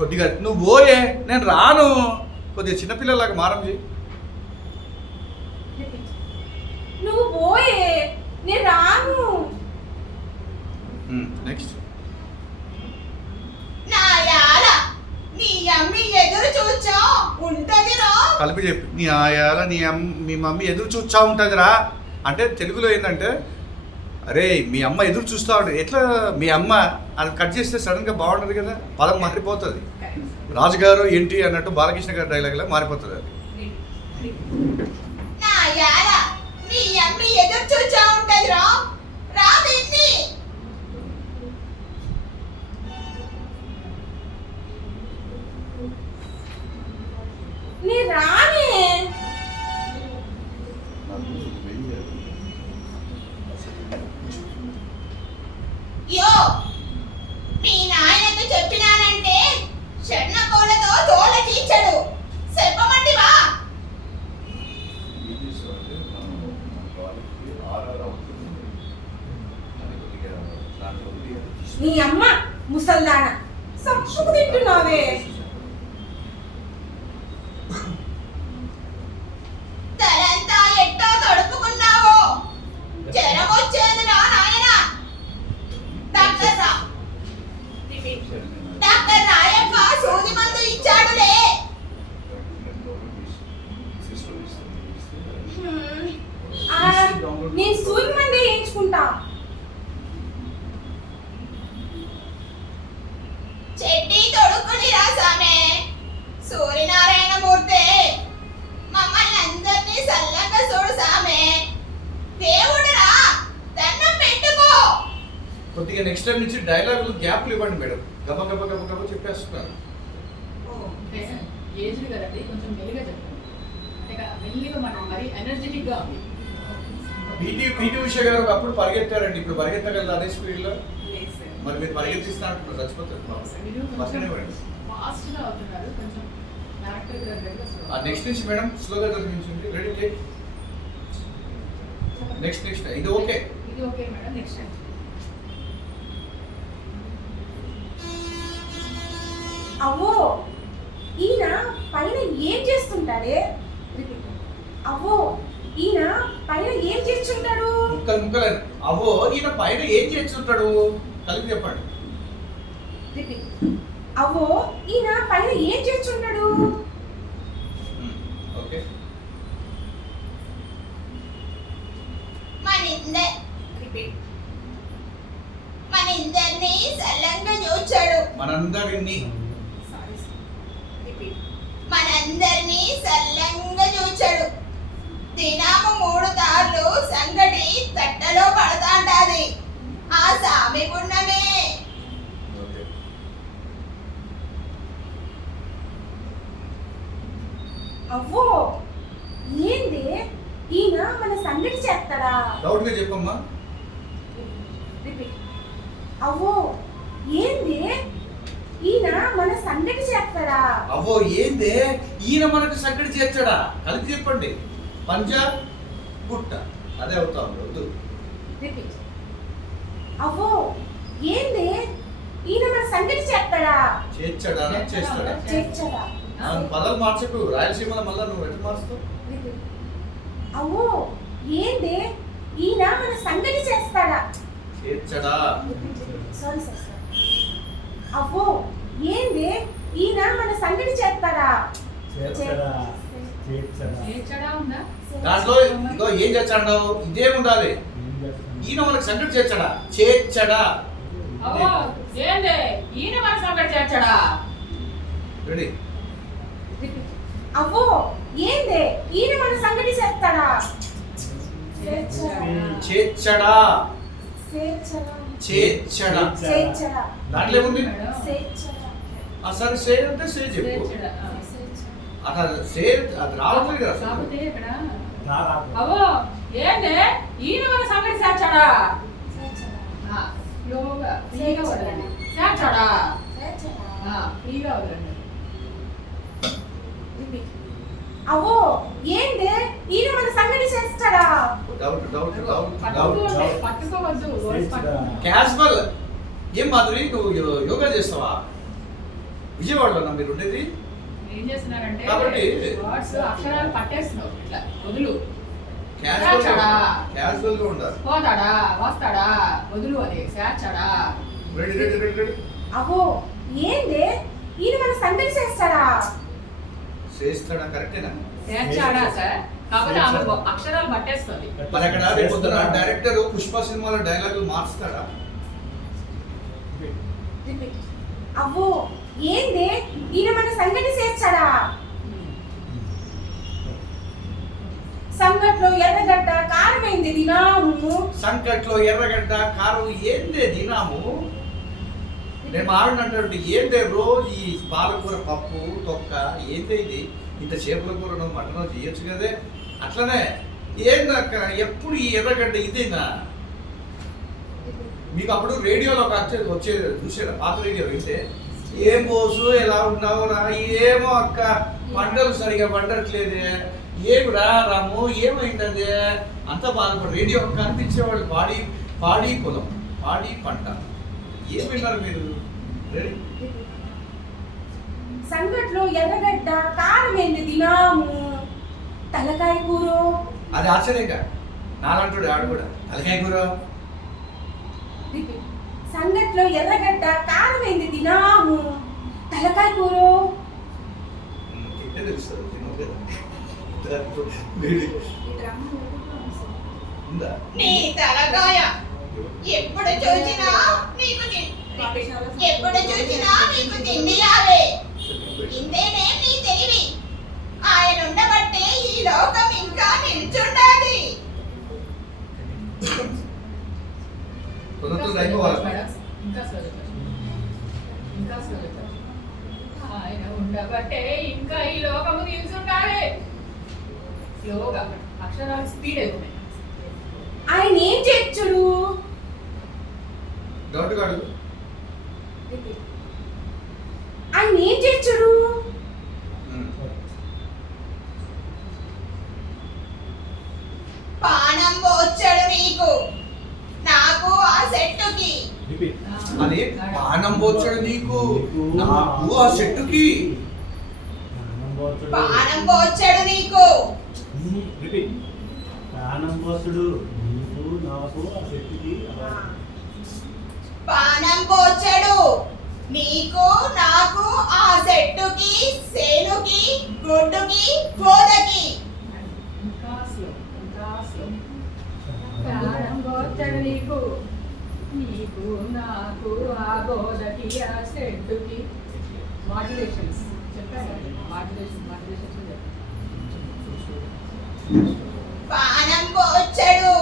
కొద్దిగా నువ్వు పోయే, నేను రాను. కొద్దిగా చిన్నపిల్లలాగా మారం చేయి. నువ్వు పోయే, నేను రాను. నెక్స్ట్. నీ అమ్మి ఎదురు చూచా ఉంటదిరా. కలిపి చెప్పి నీ ఆయాల మీ మమ్మీ ఎదురు చూస్తూ ఉంటుందిరా అంటే తెలుగులో ఏంటంటే, అరే మీ అమ్మ ఎదురు చూస్తూ ఉంటుంది. ఎట్లా మీ అమ్మ అది కట్ చేస్తే సడన్గా బాగుంటుంది కదా, పదం మారిపోతుంది. రాజుగారు ఏంటి అన్నట్టు బాలకృష్ణ గారి డైలాగ్లా మారిపోతుంది అది. నీ అమ్మి ఎదురు చూచా ఉంటదిరా, రా బిన్ని. నీ రానే. యో మీ నాయనకు చెప్పినానంటే షణ్ణకోలతో తోల తీర్చడు. చెప్పమంటివా? నీ అమ్మ ముసల్దాన సప్పుకు తింటున్నావే. తలంతా ఎట్టో తడుపుకున్నావో, జ్వరం వచ్చేదిరా నాయన. డాక్టర్ రాయప్ప సూది మందు ఇచ్చాడులే. నేను సూది మంది వేయించుకుంటా. చెడ్డీ తొడుక్కుని రా సామె. సూర్యనారాయణ మూర్తి మమ్మల్ని అందరినీ సల్లంగా చూడు సామె. దేవుడు రా, దండం పెట్టుకో. కొద్దిగా నెక్స్ట్ టైం నుంచి డైలాగులు గ్యాప్లు ఇవ్వండి మేడం. గబ గబ గబ గబ చెప్పేస్తున్నారు. ఏజ్డ్ కదండి, కొంచెం మెల్లిగా చెప్పండి. అంటే మెల్లిగా మనం మరి ఎనర్జెటిక్గా ఉంది. పీటీ ఉషా గారు అప్పుడు పరిగెత్తారండి, ఇప్పుడు పరిగెత్తగలదు అదే స్పీడ్లో. మరి మీరు పరిగెత్తిస్తా అంటున్నారు, చచ్చిపోతారు. ఫాస్ట్గా అవుతున్నారు, కొంచెం నెక్స్ట్ నుంచి మేడం స్లోగా చదివించండి. Ready take. నెక్స్ట్ ఇది ఓకే, ఇది ఓకే మేడం. నెక్స్ట్ అవ్వో ఈయన పైన ఏం చేస్తుంటాడే. అవ్వో ఈయన పైన ఏం చేస్తుంటాడు. ముక్కలు అవో ఈయన పైన ఏం చేస్తుంటాడు కలిపి చెప్పండి. అవ్వో ఈయన పైన ఏం చేస్తుంటాడు. ఓకే. మనిందరినీ సల్లంగా చూచాడు. మనందరినీ సల్లంగా చూచాడు. దినాము 3 సార్లు సంగటి తట్టలో పడతాంటాది. ఆ సామి పుణ్యమే. అవ్వో ఏంది ఈయన మన సంగటి చేస్తాడా. డౌట్ గా చెప్పమ్మా. అవ్వో ఏంది ఈయన మన సంగటి చేస్తాడా. అవ్వో ఏందే ఈయన మనకు సంగటి చేర్చాడా కలిపి చెప్పండి. పంజాబ్ గుట్ట అదే అవుతా ఉంది. అవ్వో ఏంది ఈయన మన సంగటి చేస్తాడా. చేర్చాడా చేస్తాడా. చేర్చాడా. పదాలు మార్చకు. రాయలసీమలో మళ్ళా నువ్వు ఎట్లా మార్చుతావు. అవ్వో ఏంది ఈయన మన సంగటి చేస్తాడా. చేర్చడా. Sorry sir. అవ్వో ఏంది ఈయన మన సంగటి చేస్తాడా. దాంట్లో ఇదో ఏం చేర్చాడు ఇదే ఉండాలి. ఈయన మనకు సంగటి చేర్చడా. చేర్చడా. ఈయన మన సంగటి చేర్చడా. రెడీ. అవ్వో ఏంది ఈయన మన సంగటి చేస్తాడా. చేర్చడా. చేర్చడా. చేర్చడా. దాంట్లో ఏముంది. సరే సే అంటే సే చెప్పు. అట్లా సే అది రావట్లేదు కదా. అవో ఏంది ఈయన మన సంగటి చేర్చడా. ఫ్లోగా ఫ్రీగా వదలండి. చేర్చడా. ఫ్రీగా వదలండి. అవ్వో ఏంది ఈయన మన సంగటి చేస్తాడా. పట్టుకోవద్దు. క్యాజువల్. ఏం మాధురి నువ్వు యోగా చేస్తావా. విజయవాడలోనా మీరు ఉండేది? ఏం చేస్తున్నారంటే కాబట్టి వర్డ్స్ అక్షరాలు పట్టేస్తున్నావు ఇట్లా వదులు. క్యాజువల్గా ఉండాలి. పోతాడా వస్తాడా వదులు, అది చేర్చాడా. రెడీ రెడీ రెడీ రెడీ అబ్బో ఏందే ఈయన మన సంగతి చేస్తాడా? చేస్తాడా? కరెక్టేనా? చేర్చాడా సార్? కాకపోతే ఆమె అక్షరాలు పట్టేస్తుంది. మరి అక్కడ రేపు పొద్దున డైరెక్టర్ పుష్ప సినిమాలో డైలాగులు మార్చుతాడా? అవ్వో ఏందే ఈయన మన సంగతి చేస్తాడా? సంగట్లో ఎర్రగడ్డ కారమైంది దినాము. సంకట్లో ఎర్రగడ్డ కారం ఏందే దినాము? నేను మాట్లాడినటువంటి ఏందే రోజు ఈ పాలకూర పప్పు తొక్క ఏందే ఇది? ఇంత చేపల కూరను మటనో చేయొచ్చు కదే. అట్లనే ఏందక్క ఎప్పుడు ఈ ఎర్రగడ్డ ఇదేనా? మీకు అప్పుడు రేడియోలో వచ్చేది చూసారా? పాత రేడియో వింటే ఏం పోసు ఎలా ఉన్నావురా? ఏమో అక్క పంటలు సరిగా పండట్లేదే. ఏమిరా రాము ఏమైంది? అంత బాధపడు. రేడియో కనిపించేవాళ్ళు పాడి పొలం పాడి పంట. ఏం విన్నారు మీరు? సంగట్లో ఎర్రగడ్డ కారమైంది దినాము. తలకాయ కూర. అది ఆశ్చర్యంగా నాలంటాడు ఆడు కూడా తలకాయ కూర. సంగట్లో ఎర్రగడ్డ కారమైంది దినాము. తలకాయ కూర. తింటే తెలుస్తుంది. నీ తలకాయ ఎప్పుడు చూసినా నీకు తిండియాలే. ఇందేనే నీ తెలివి. ఆయన ఉండబట్టే ఈ లోకం ఇంకా నిల్చుండాలి. ఇంకా ఆయన ఉండబట్టే ఇంకా ఈ లోకము నిల్చుండాలి. స్లోగా అక్షరాలు స్పీడ్ అయిపోయి. ఆయన ఏం చేర్చుడు? డౌట్ కాదు. ఆయన ఏం చేర్చుడు? పానం వచ్చాడు నీకు నాకు ఆ సెట్టుకి. అది పానం పోచాడు నీకు నాకు ఆ చెట్టుకి. పానం వచ్చాడు నీకు ప్రాణం పోసుడు నీకు నాకు ఆ చెట్టుకి. పానం పోచాడు నీకు నాకు ఆ చెట్టుకి సేనుకి గుడ్డుకి గోదకి. ఇంకా స్లో. ప్రాణం పోతాడు నీకు నీకు నాకు ఆ గోదకి ఆ సెట్టుకి. మాడ్యులేషన్స్ చెప్పాను. మాడ్యులేషన్స్ పానం పోచాడు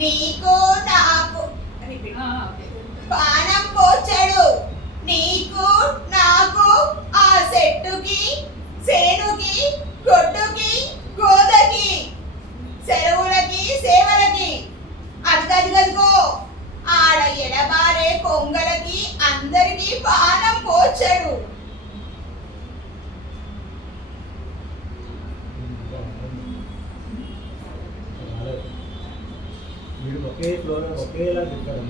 నీకు నాకు. పానం పోచాడు నీకు నాకు ఆ చెట్టుకి సేనుకి గొడ్డుకి గోదకి సెలవులకి సేవలకి. అదిగదిగదిగో ఆడ ఎడబారే కొంగలకి అందరికీ పానం పోచాడు. మీరు ఒకే ఫ్లోర్ ఒకేలా చెప్పారు.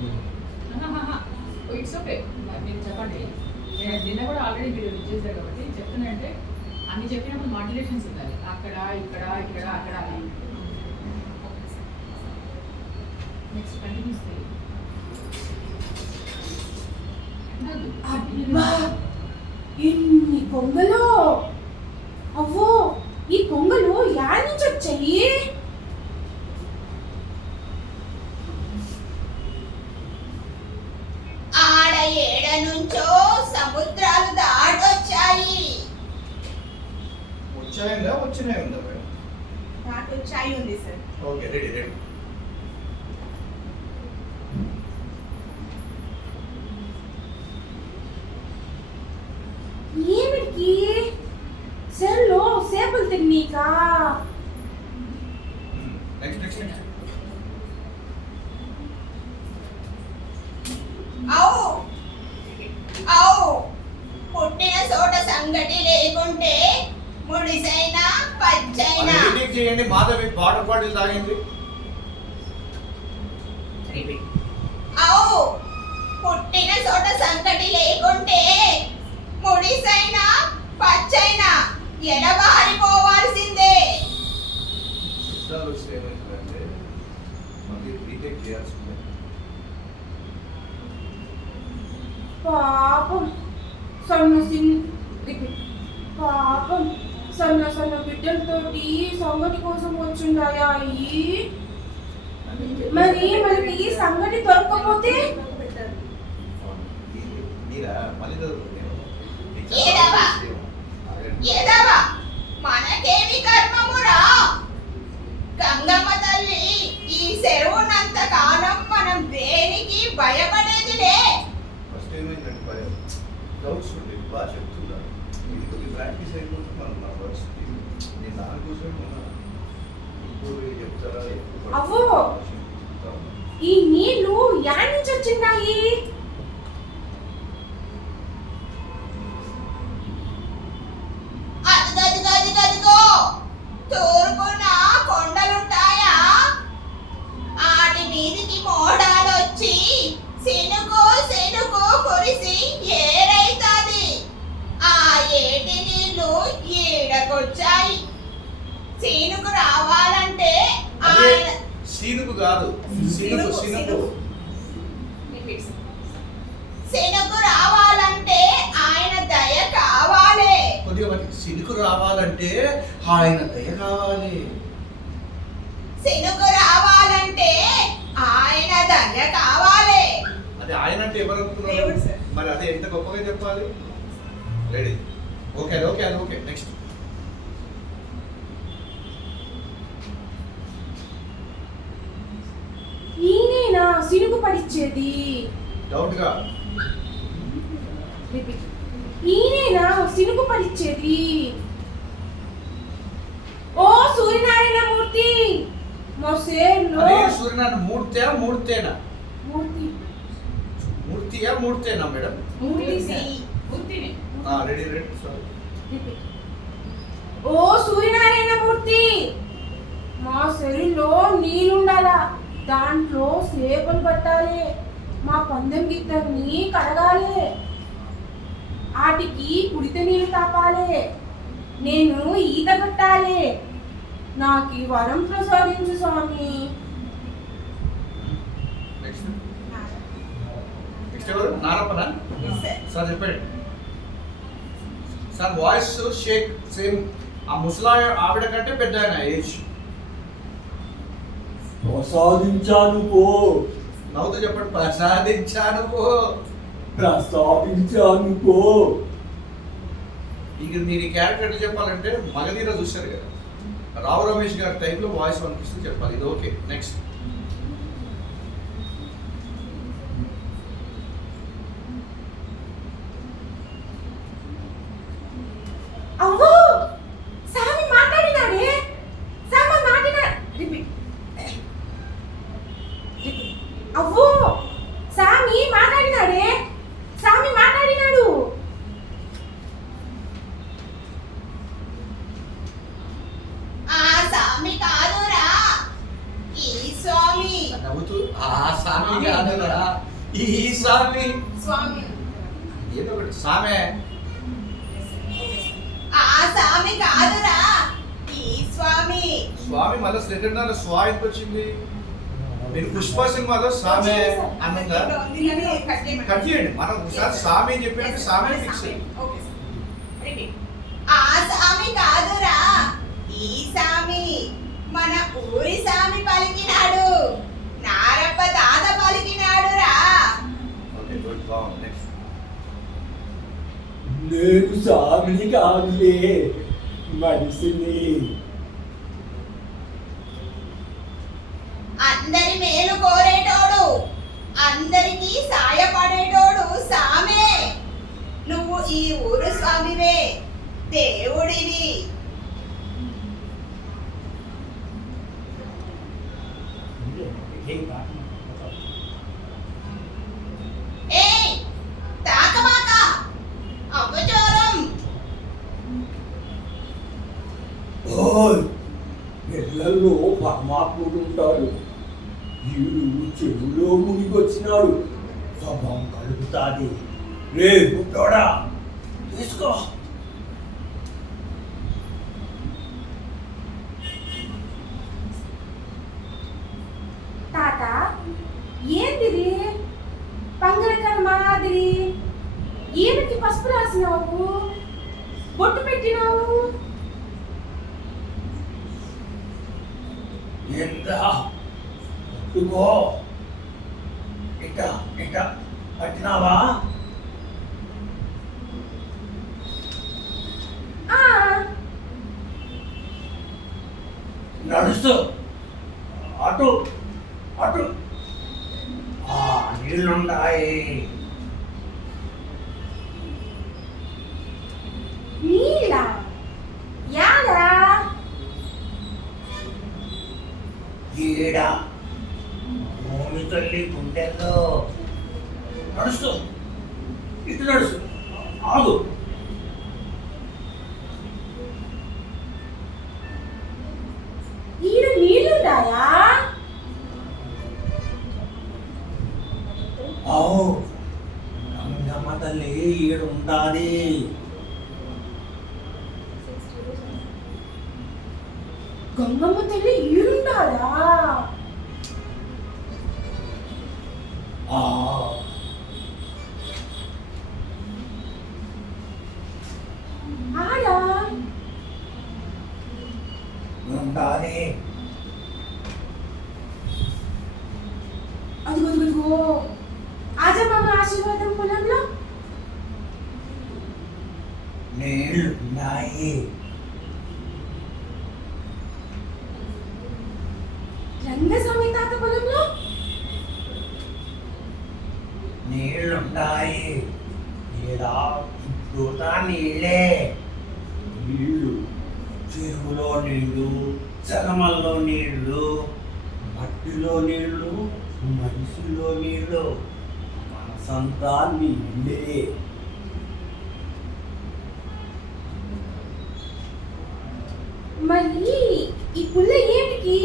It's okay. మీరు చెప్పండి. నేను నిన్న కూడా ఆల్రెడీ మీరు చేశారు కాబట్టి చెప్తున్నా అంటే అన్ని చెప్పినప్పుడు మాడ్యులేషన్స్ ఉండాలి. అక్కడ ఇక్కడ ఇక్కడ అక్కడ. నెక్స్ట్ కంటిన్యూస్ అబ్బా ఎన్ని కొంగలు! అవ్వో ఈ కొంగలు యాడ్ నుంచి వచ్చాయి? ఆడ ఏడ నుంచో సముద్రాలు దాటొచ్చాయి. వచ్చాయంగా వచ్చినాయి ఉందా మేడం? దాటొచ్చాయి ఉంది సార్. Okay ready ready. ఏమిటికి సెల్లో సేపులు తిన్నీకా? నెక్స్ట్ అవు పుట్టిన చోట సంగటి లేకుంటే ముడిసైనా పచ్చైనా. చేయండి. మాధవి వాటర్ బాటిల్ తాగింది. అవు పుట్టిన చోట సంగటి లేకుంటే ముడిసైనా పాపం సన్న సన్న బిడ్డలతోటి సంగటి కోసం వచ్చిండాయా అయ్యి. మరి మనకి ఈ సంగటి దొరకకపోతే మీరా మళ్ళీ ఏదవా? ఏదవా మనకేమి కర్మమురా? గంగమ్మ తల్లి ఈ చెరువునంత కాలం మనం దేనికి భయపడేదిలే. ఫస్ట్ ఏమైందంటే భయం డౌట్స్ ఉండే బాగా చెప్తున్నారు ఇది కొద్దిగా ప్రాక్టీస్ అయిపోతుంది నా పరిస్థితి. నేను దానికోసమే ఉన్నా. ఇప్పుడు చెప్తారా అవ్వో. ఈ నీళ్లు యాడ్ నుంచి వచ్చిందాయి? అదిగో తూర్పున కొండలుంటాయా? ఆటి మీదికి మోడాలొచ్చి సినుకు సినుకు కురిసి ఏరైతాది. ఆ ఏటి నీళ్లు ఈడకొచ్చాయి. సీనుకు రావాలంటే ఆయన సీనుకు కాదు సినుకు సినుకు శనుకు రావాలంటే ఆయన దయ కావాలి. కొద్దిగా మనకి సినుకు రావాలంటే ఆయన దయ కావాలి. శనుకు రావాలంటే ఆయన దయ కావాలి. అది ఆయన అంటే ఎవరు అనుకున్నారు? దేవుడు సార్. మరి అదే ఎంత గొప్పగా చెప్పాలి. రెడీ ఓకే అది ఓకే అది ఓకే నెక్స్ట్. ఈయనేనా సినుగు పడిచ్చేది? డౌట్ గా ఈయనేనా సినుగు పడిచ్చేది? ఓ సూర్యనారాయణ మూర్తి మా సేన్లో అదే సూర్యనారాయణ మూర్తేనా మూర్తి మూర్తేనా మేడం? మూర్తి పూర్తిని రెడీ రెడీ సారీ. ఓ సూర్యనారాయణ మూర్తి మా శరీరంలో నీళ్ళుండాలా, దాంట్లో సేపలు పట్టాలి, మా పందెం గిత్తని కడగాలి, ఆటికి కుడిత నీళ్ళు తాపాలి, నేను ఈత కట్టాలి. నాకు ఈ వరం ప్రసాదించు స్వామి. నెక్స్ట్ నెక్స్ట్ ఎవరు? నారప్పనా? సార్ చెప్పండి సార్. వాయిస్ షేక్ సేమ్ ఆ ముసలా ఆవిడ కంటే పెద్ద ఆయన ఏజ్. ప్రసాదించాను పో, నవ్వుతూ చెప్పండి. ప్రసాదించాను పో. ప్రసాదించాను పో. ఇక మీరు ఈ క్యారెక్టర్ ఎట్లా చెప్పాలంటే మగధీర చూశారు కదా, రావు రమేష్ గారి టైప్లో వాయిస్ అనిపిస్తూ చెప్పాలి. ఇది ఓకే నెక్స్ట్. అవ్వో స్వామి మాట్లాడినాడే, స్వామి మాట్లాడినా. అవ్వో స్వామి మాట్లాడినాడే, స్వామి మాట్లాడినాడు. ఆ స్వామి కాదురా ఈ స్వామి. నవ్వుతూ ఆ స్వామి కాదురా ఈ స్వామి. స్వామి ఏదో ఒకటి సామే. ఆ స్వామి కాదురా ఈ స్వామి. స్వామి మళ్ళీ సెకండ్ స్వా ఎందుకు వచ్చింది? మీరు పుష్ప సినిమాలో సామే అన్నంగా కట్ చేయండి. మనం ఒకసారి సామి అని చెప్పినాక సామే ఫిక్స్. ఆ స్వామి కాదురా ఈ స్వామి. మన ఊరి స్వామి పలికినాడు, నారప్ప తాత పలికినాడురా. ఓకే గుడ్ బాగుంది నెక్స్ట్. నేను స్వామిని కాదులే, మనిషిని. అందరి మేలు కోరేటోడు, అందరికీ సాయపడేటోడు సామే. నువ్వు ఈ ఊరు స్వామివే, దేవుడివి. ఏయ్ తాకమాక అవ్వచోరం. ఓయ్, పిల్లల్లో పరమాత్ముడు ఉంటాడు. వీడు చెరువులో మునిగొచ్చినాడు, స్వభావం కలుగుతాది. రే పుట్టోడా, తీసుకో. తాత ఏందిది పంగరకర మాదిరి? ఏమి కళ్ళకి పసుపు రాసినావు, బొట్టు పెట్టినావు. ఎంత ఇగో ఇట ఇట పట్టినావా? ఆ, నడుస్తూ అటు అటు నీళ్ళున్నాయి. నీళ్ళ యాడా? ఈడ భూమి తల్లి గుండెల్లో. నడుస్తూ ఇటు నడుస్తూ ఆగు. ఈడ నీళ్ళుండాయా? అవు గంగమ్మ తల్లి ఈడ ఉండాలి. గంగమ్మ తల్లి ఈడుండాలా? ఆ ఆడా? ఉండాలి. అదిగో అదిగో ఆజమ్మ ఆశీర్వాదం పొలంలో నీళ్ళున్నాయి. రంగస్వామి తాత పొలంలో నీళ్ళున్నాయి. ఈడ చుట్టూతా నీళ్ళే. నీళ్ళు చెరువులో నీళ్ళు, సగమల్లో నీళ్ళు, మట్టిలో నీళ్ళు, మనిషిలో నీళ్ళు, మనసంతా నీళ్ళే. మరి ఈ పుల్ల ఏంటికి?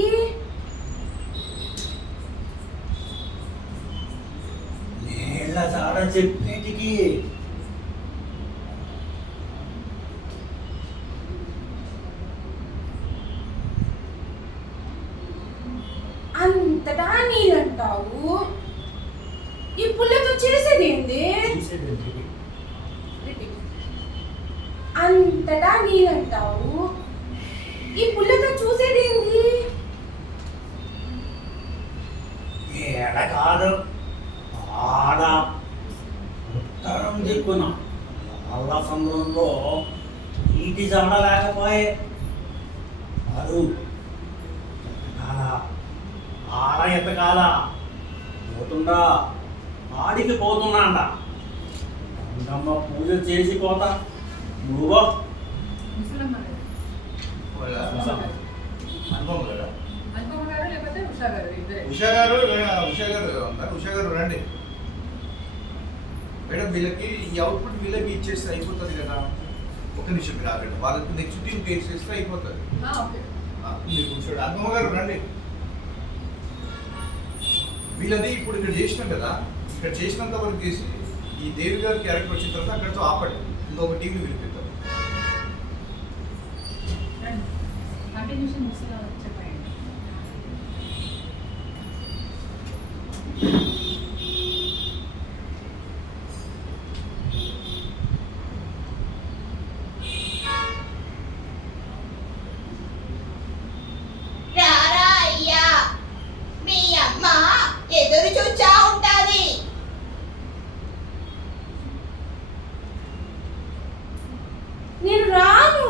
నీళ్ళ జాడ చెప్పేటికి. అంతటా నీళ్ళంటావు, ఈ పుల్లతో చేసేది ఏంది? అంతటా నీళ్ళంటావు, ఈ పుల్లతో చూసేది ఏంది? ఏడ కాదు, ఆడ ఉత్తరం దిక్కున నల్ల సముద్రంలో నీటి జాడ లేకపోయే అరు ఆడ ఎత్తకాల పోతుండా, ఆడికి పోతున్నా అంట. గంగమ్మ పూజ చేసి పోతా. నువ్వు ముసలమ్మ గారు. అనుభవం కదా. అనుపమ గారు లేకపోతే ఉషా గారు ఇద్దరే. ఉషా గారు ఉన్నారు. ఉషా గారు రండి మేడం. వీళ్ళకి ఈ అవుట్పుట్ వీళ్ళకి ఇచ్చేస్తే అయిపోతుంది కదా. ఒక నిమిషం మీరు ఆగండి. వాళ్ళకి నెక్స్ట్ టీం పే చేస్తే అయిపోతుంది. ఓకే. మీరు కూర్చోండి. అనుపమ గారు రండి. వీళ్ళది ఇప్పుడు ఇక్కడ చేసినాం కదా, ఇక్కడ చేసినంత వరకు చేసి ఈ దేవి గారి క్యారెక్టర్ వచ్చిన తర్వాత అక్కడితో ఆపండి. ఇంకొక టీంని పిలిపిద్దాం. కంటిన్యూషన్ ముసలా చెప్పండి. రారా అయ్యా, మీ అమ్మ ఎదురు చూచా ఉంటాది. నేను రాను,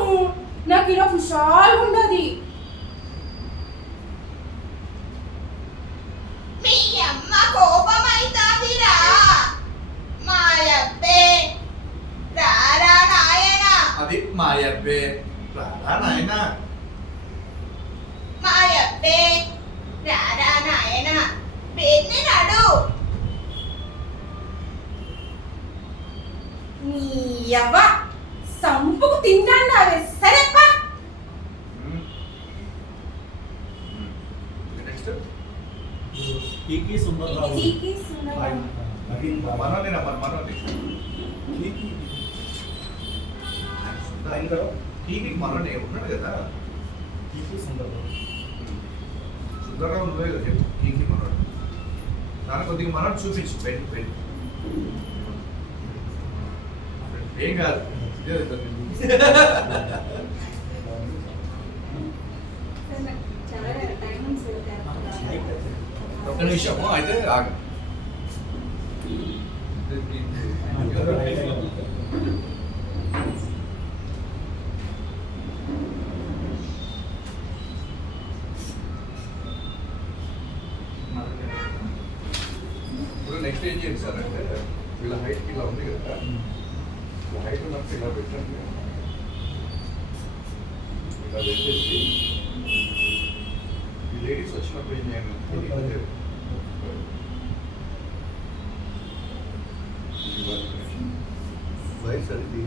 నాకు ఇలా హుషారుగా ఉండదు. మీ అమ్మ కోపమైతాదిరా. మా అబ్బే రారా నాయనా, అది మా అబ్బే రారా నాయనా. మా అబ్బే రారా నాయనా, పెన్ని నడు. నీ యవ్వ సంపుకు తింటాండావే. సరేప్ప. నెక్స్ట్ పీకి సుందరరావు. చీకి సుందరం. మనోనేనా మనోనే. టీవీ మనోనే ఉన్నాడు కదా. పీకి సుందరరావు. సుందరరావు నువ్వే కదా చెప్పు. టీవీ మనోడు. దాని కొద్దిగా మనోడు చూపించు. పెట్టి ఏం కాదు చాలా టైమింగ్స్ ఒక్క నిమిషము అయితే ఆగు. ఇప్పుడు నెక్స్ట్ ఏం చేయండి సార్ అంటే వీళ్ళ హైట్ ఇలా ఉంది కదా, ఇలా హైట్ ఉన్నప్పుడు ఇలా పెట్టండి, ఇలా పెట్టేసి ఈ లేడీస్ వచ్చినప్పుడు ఏం చేయండి వైర్ సార్ ఇది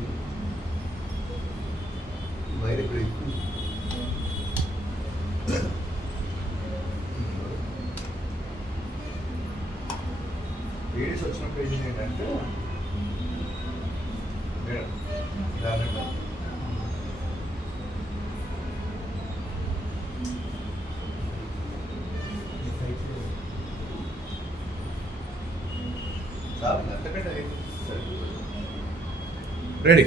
వైర్ ఇక్కడ లేడీస్ వచ్చినప్పుడు ఏం చేయండి అంటే మేడం ఇలా అనండి. సార్ అంతకంటే రెడీ.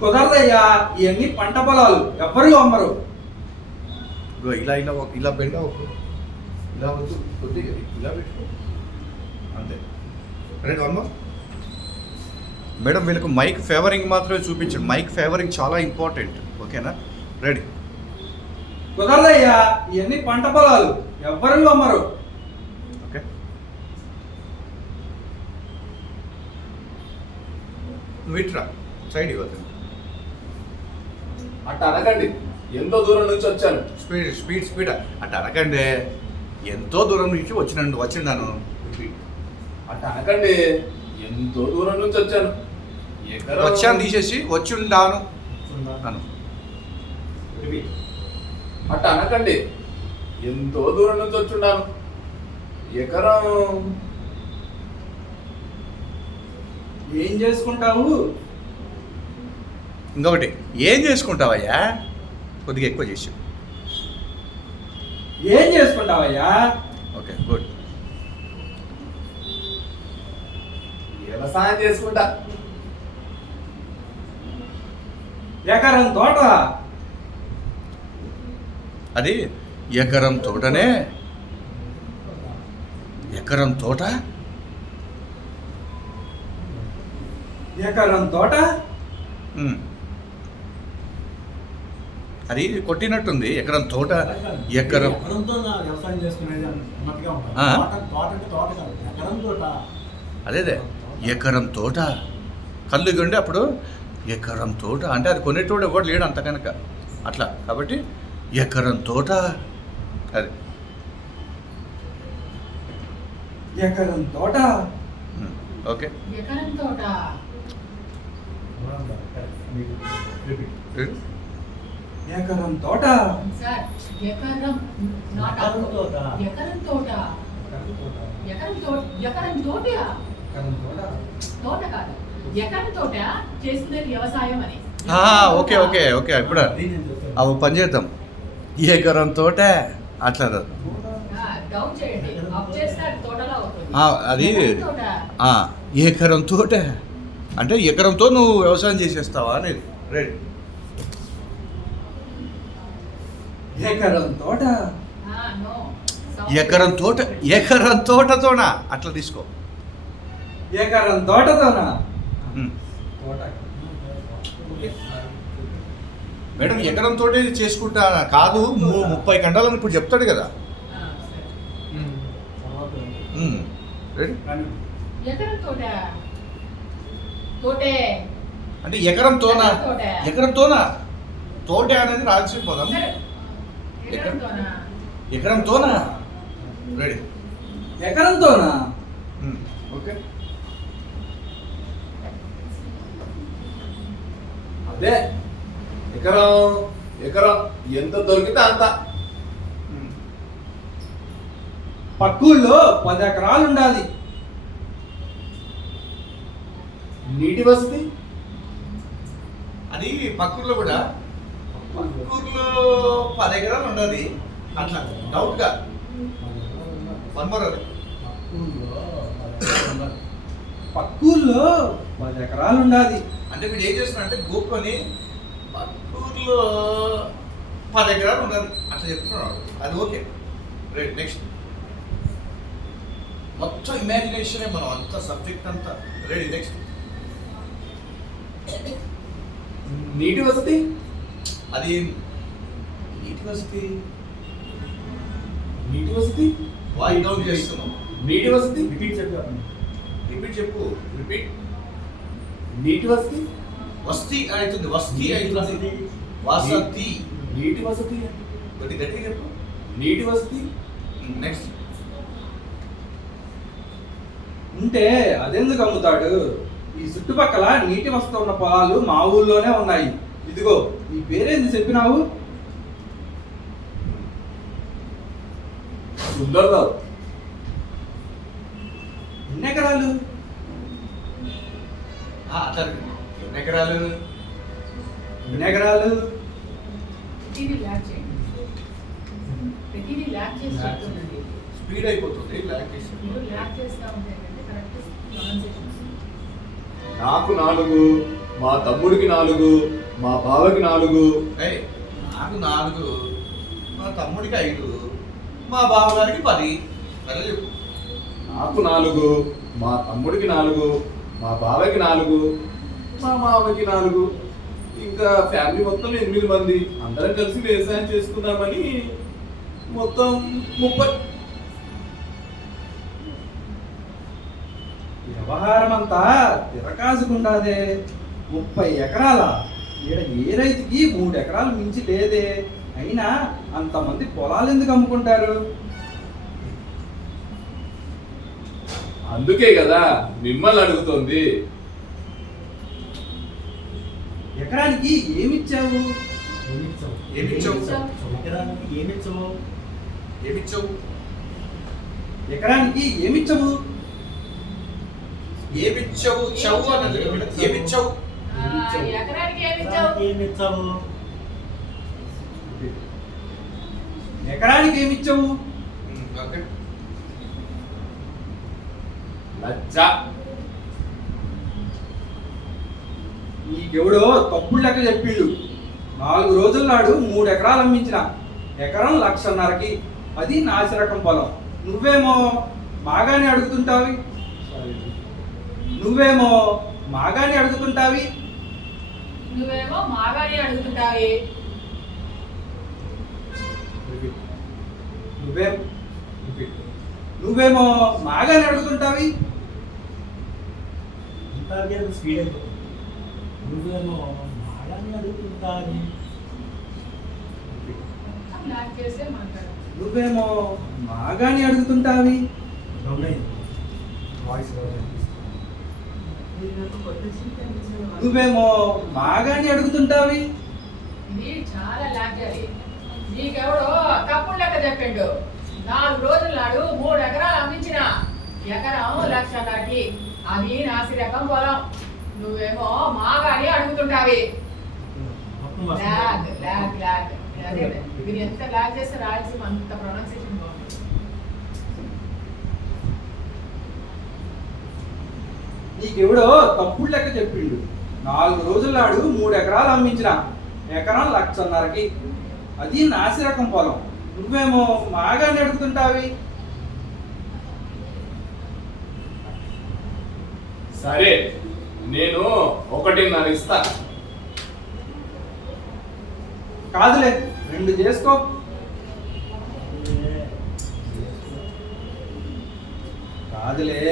కుదరదయ్యా, ఇవన్నీ పంట పొలాలు, ఎవ్వరు అమ్మరు. ఇగో ఇలా ఇలా ఇలా బెండ ఇలా వద్దు, కొద్దిగా ఇలా పెట్టుకో అంతే. రెడీ అమ్మ. మేడం వీళ్ళకు మైక్ ఫేవరింగ్ మాత్రమే చూపించండి, మైక్ ఫేవరింగ్ చాలా ఇంపార్టెంట్, ఓకేనా? రెడీ. కుదరదయ్యా, ఇవన్నీ పంట పొలాలు, ఎవ్వరు అమ్మరు. ఓకే. విట్రా సైడ్ ఇవ్వదు. అట్ట అనకండి, ఎంతో దూరం నుంచి వచ్చాను. స్పీడ్ స్పీడ్ స్పీడ్ అట్ట అనకండి, ఎంతో దూరం నుంచి వచ్చినాను. అట్ట అనకండి, ఎంతో దూరం నుంచి వచ్చాను. వచ్చాను తీసేసి వచ్చిండాను అను. అట్ట అనకండి, ఎంతో దూరం నుంచి వచ్చుండాను. ఎకరం ఏం చేసుకుంటావు? ఇంకొకటి ఏం చేసుకుంటావయ్యా, కొద్దిగా ఎక్కువ చేసి. ఏం చేసుకుంటావయ్యా? Okay good. వ్యవసాయం చేసుకుంటా. ఎకరం తోట. అది ఎకరం తోటనే. ఎకరం తోట, ఎకరం తోట. అది కొట్టినట్టుంది. ఎకరం తోట, ఎకరం ఎకరంతో వ్యవసాయం చేసుకునేది అన్నట్టుగా ఉంటుంది. ఆ? తోట అంటే తోట కాదు, ఎకరం తోట. అదేదే ఎకరం తోట కళ్ళు ఇగండి. అప్పుడు ఎకరం తోట అంటే అది కొనేటోడు ఎవడు లేడు అంత కనుక అట్లా, కాబట్టి ఎకరం తోట. అది ఎకరం తోట. ఓకే. ఎకరం తోట. ఎకరం తోట. సార్ ఎకరం నాట్ ఎకరం తోట. ఎకరం తోట. ఎకరం తోట. ఎకరం తోటయా? ఎకరం తోట. తోట కాదు, ఎకరం తోట చేసింది వ్యవసాయం అని. Okay okay okay. ఇప్పుడు అది నేను చెప్తాను. అవి పని చేద్దాం. ఎకరం తోట అట్లా డౌన్ చేయండి, అప్ చేస్తే అది తోటలా అవుతుంది. అది ఎకరం తోట. ఎకరం తోట అంటే ఎకరంతో నువ్వు వ్యవసాయం చేసేస్తావా అనేది. రెడీ. ఎకరం తోట. నో. ఎకరం తోట, ఎకరం తోటతోనా అట్లా తీసుకో. ఎకరం తోటతోనా? తోట. మేడం ఎకరం తోటే చేసుకుంటా కాదు, 30 గంటలని ఇప్పుడు చెప్తాడు కదా. తర్వాత రెడీ. కానీ ఎకరం తోట. తోటే. అంటే ఎకరం తోనా, తోట. ఎకరం తోనా, తోటే అనేది రాల్సి పోదాం. సరే. ఎకరం తోన. ఎకరం తోనా. రెడీ. ఎకరంతోనా? ఓకే. అదే ఎకరం ఎకరం ఎంత దొరికితే అంత. పక్కూళ్ళో 10 ఎకరాలు ఉండాలి. నీటి వసతి అది పక్కూర్లో కూడా, పక్కూర్లో 10 ఎకరాలు ఉన్నది. అట్లా డౌట్గా వన్ మోర్ పక్కూర్లో 10 ఎకరాలు ఉండాది. అంటే వీడు ఏం చేస్తున్నాడంటే గోక్కొని పక్కూరులో 10 ఎకరాలు ఉన్నది అట్లా చెప్తున్నాడు. అది ఓకే, రైట్. నెక్స్ట్ మొత్తం ఇమాజినేషనే మనం అంతా సబ్జెక్ట్ అంతా రెడీ. నెక్స్ట్ నీటి వసతి. అది నీటి వసతి నీటి వసతి. వాయి డౌన్ చేస్తున్నాం. నీటి వసతి. రిపీట్ చెప్పాను. రిపీట్ చెప్పు. రిపీట్. నీటి వసతి. వస్తీ అవుతుంది, వస్తీ అవుతుంది, వసతి. నీటి వసతి. కొద్ది గట్టిగా చెప్పు. నీటి వసతి. నెక్స్ట్ ఉంటే అదెందుకు అమ్ముతాడు? ఈ చుట్టుపక్కల నీటి వసతి ఉన్న పొలాలు మా ఊళ్ళోనే ఉన్నాయి. ఇదిగో నీ పేరేంది చెప్పినావు? సుందర్రావు. ఎన్ని ఎకరాలు? అట్లా ఎన్ని ఎకరాలు? ఎన్ని ఎకరాలు? ప్రతిదీ ల్యాక్ చేయండి. ప్రతిదీ ల్యాక్ చేసి చెప్తుండండి. స్పీడ్ అయిపోతుంది బ్లాక్ చేసి. మీరు ల్యాక్ చేస్తూ ఉంటే కరెక్ట్ ప్రొనౌన్సియేషన్ వస్తుంది. నాకు 4, మా తమ్ముడికి 4, మా బావకి 4. ఏయ్, నాకు 4, మా తమ్ముడికి 5, మా బావగారికి 10. అలా చెప్పు. నాకు 4, మా తమ్ముడికి 4, మా బావకి 4, మా మామకి 4. ఇంకా ఫ్యామిలీ మొత్తం 8 మంది. అందరం కలిసి వ్యవసాయం చేసుకుందామని మొత్తం 30. వ్యవహారం అంతా తిరకాసుకుండాదే. 30 ఎకరాల ఈడ ఏ రైతుకి 3 ఎకరాలు మించి లేదే. అయినా అంతమంది పొలాలు ఎందుకు అమ్ముకుంటారు? అందుకే కదా మిమ్మల్ని అడుగుతోంది. ఎకరానికి ఏమిచ్చావు? ఏమిచ్చావు? ఎకరానికి ఏమిచ్చావు? ఏమిచ్చావు? ఎకరానికి ఏమిచ్చావు? ఏమిచ్చావు? చవు అన్నది ఏమిచ్చావు? ఎకరానికి ఏమి ఇచ్చావు? ఏమిచ్చావు? ఎకరానికి ఏమిచ్చావు? ఓకే. లజ్జ. నీకెవడో తప్పుడు లెక్క చెప్పిండు. 4 రోజుల నాడు 3 ఎకరాలు అమ్మించిన. ఎకరం 1,50,000కి. అది నాసిరకం పొలం. నువ్వేమో మాగాని అడుగుతుంటావి. నువ్వేమో మాగాని అడుగుతుంటావి. నువ్వేమో మాగాని అడుగుతుంటావి. అంతాగే స్పీడ్ అయిపోతుంది. నువ్వేమో మాడని అడుగుతుంటావి. ల్యాక్ చేస్తే మాట్లాడు. నువ్వేమో మాగాని అడుగుతుంటావి. వాయిస్ నువ్వేమో మాగాని అడుగుతుంటావి. ఇది చాలా ల్యాక్ చేయాలి. నీకెవడో తప్పుడు లెక్క చెప్పిండు. 4 రోజుల నాడు 3 ఎకరాలు అమ్మించిన. ఎకరం 1,00,000కి. అది నాసిరకం పొలం. నువ్వేమో మాగాని అడుగుతుంటావి. Lag lag lag. అదే మీరు ఎంత ల్యాగ్ చేస్తే రాయలసీమ అంత ప్రొనౌన్సియేషన్ బాగుంది. నీకెవడో తప్పుడు లెక్క చెప్పిండు. 4 రోజుల నాడు 3 ఎకరాలు అమ్మించిన. ఎకరం 1,50,000కి. అది నాసిరకం పొలం. నువ్వేమో మాగాని అడుగుతుంటావి. సరే, నేను 1.5 ఇస్తా. కాదులే, 2 చేసుకో. కాదులే,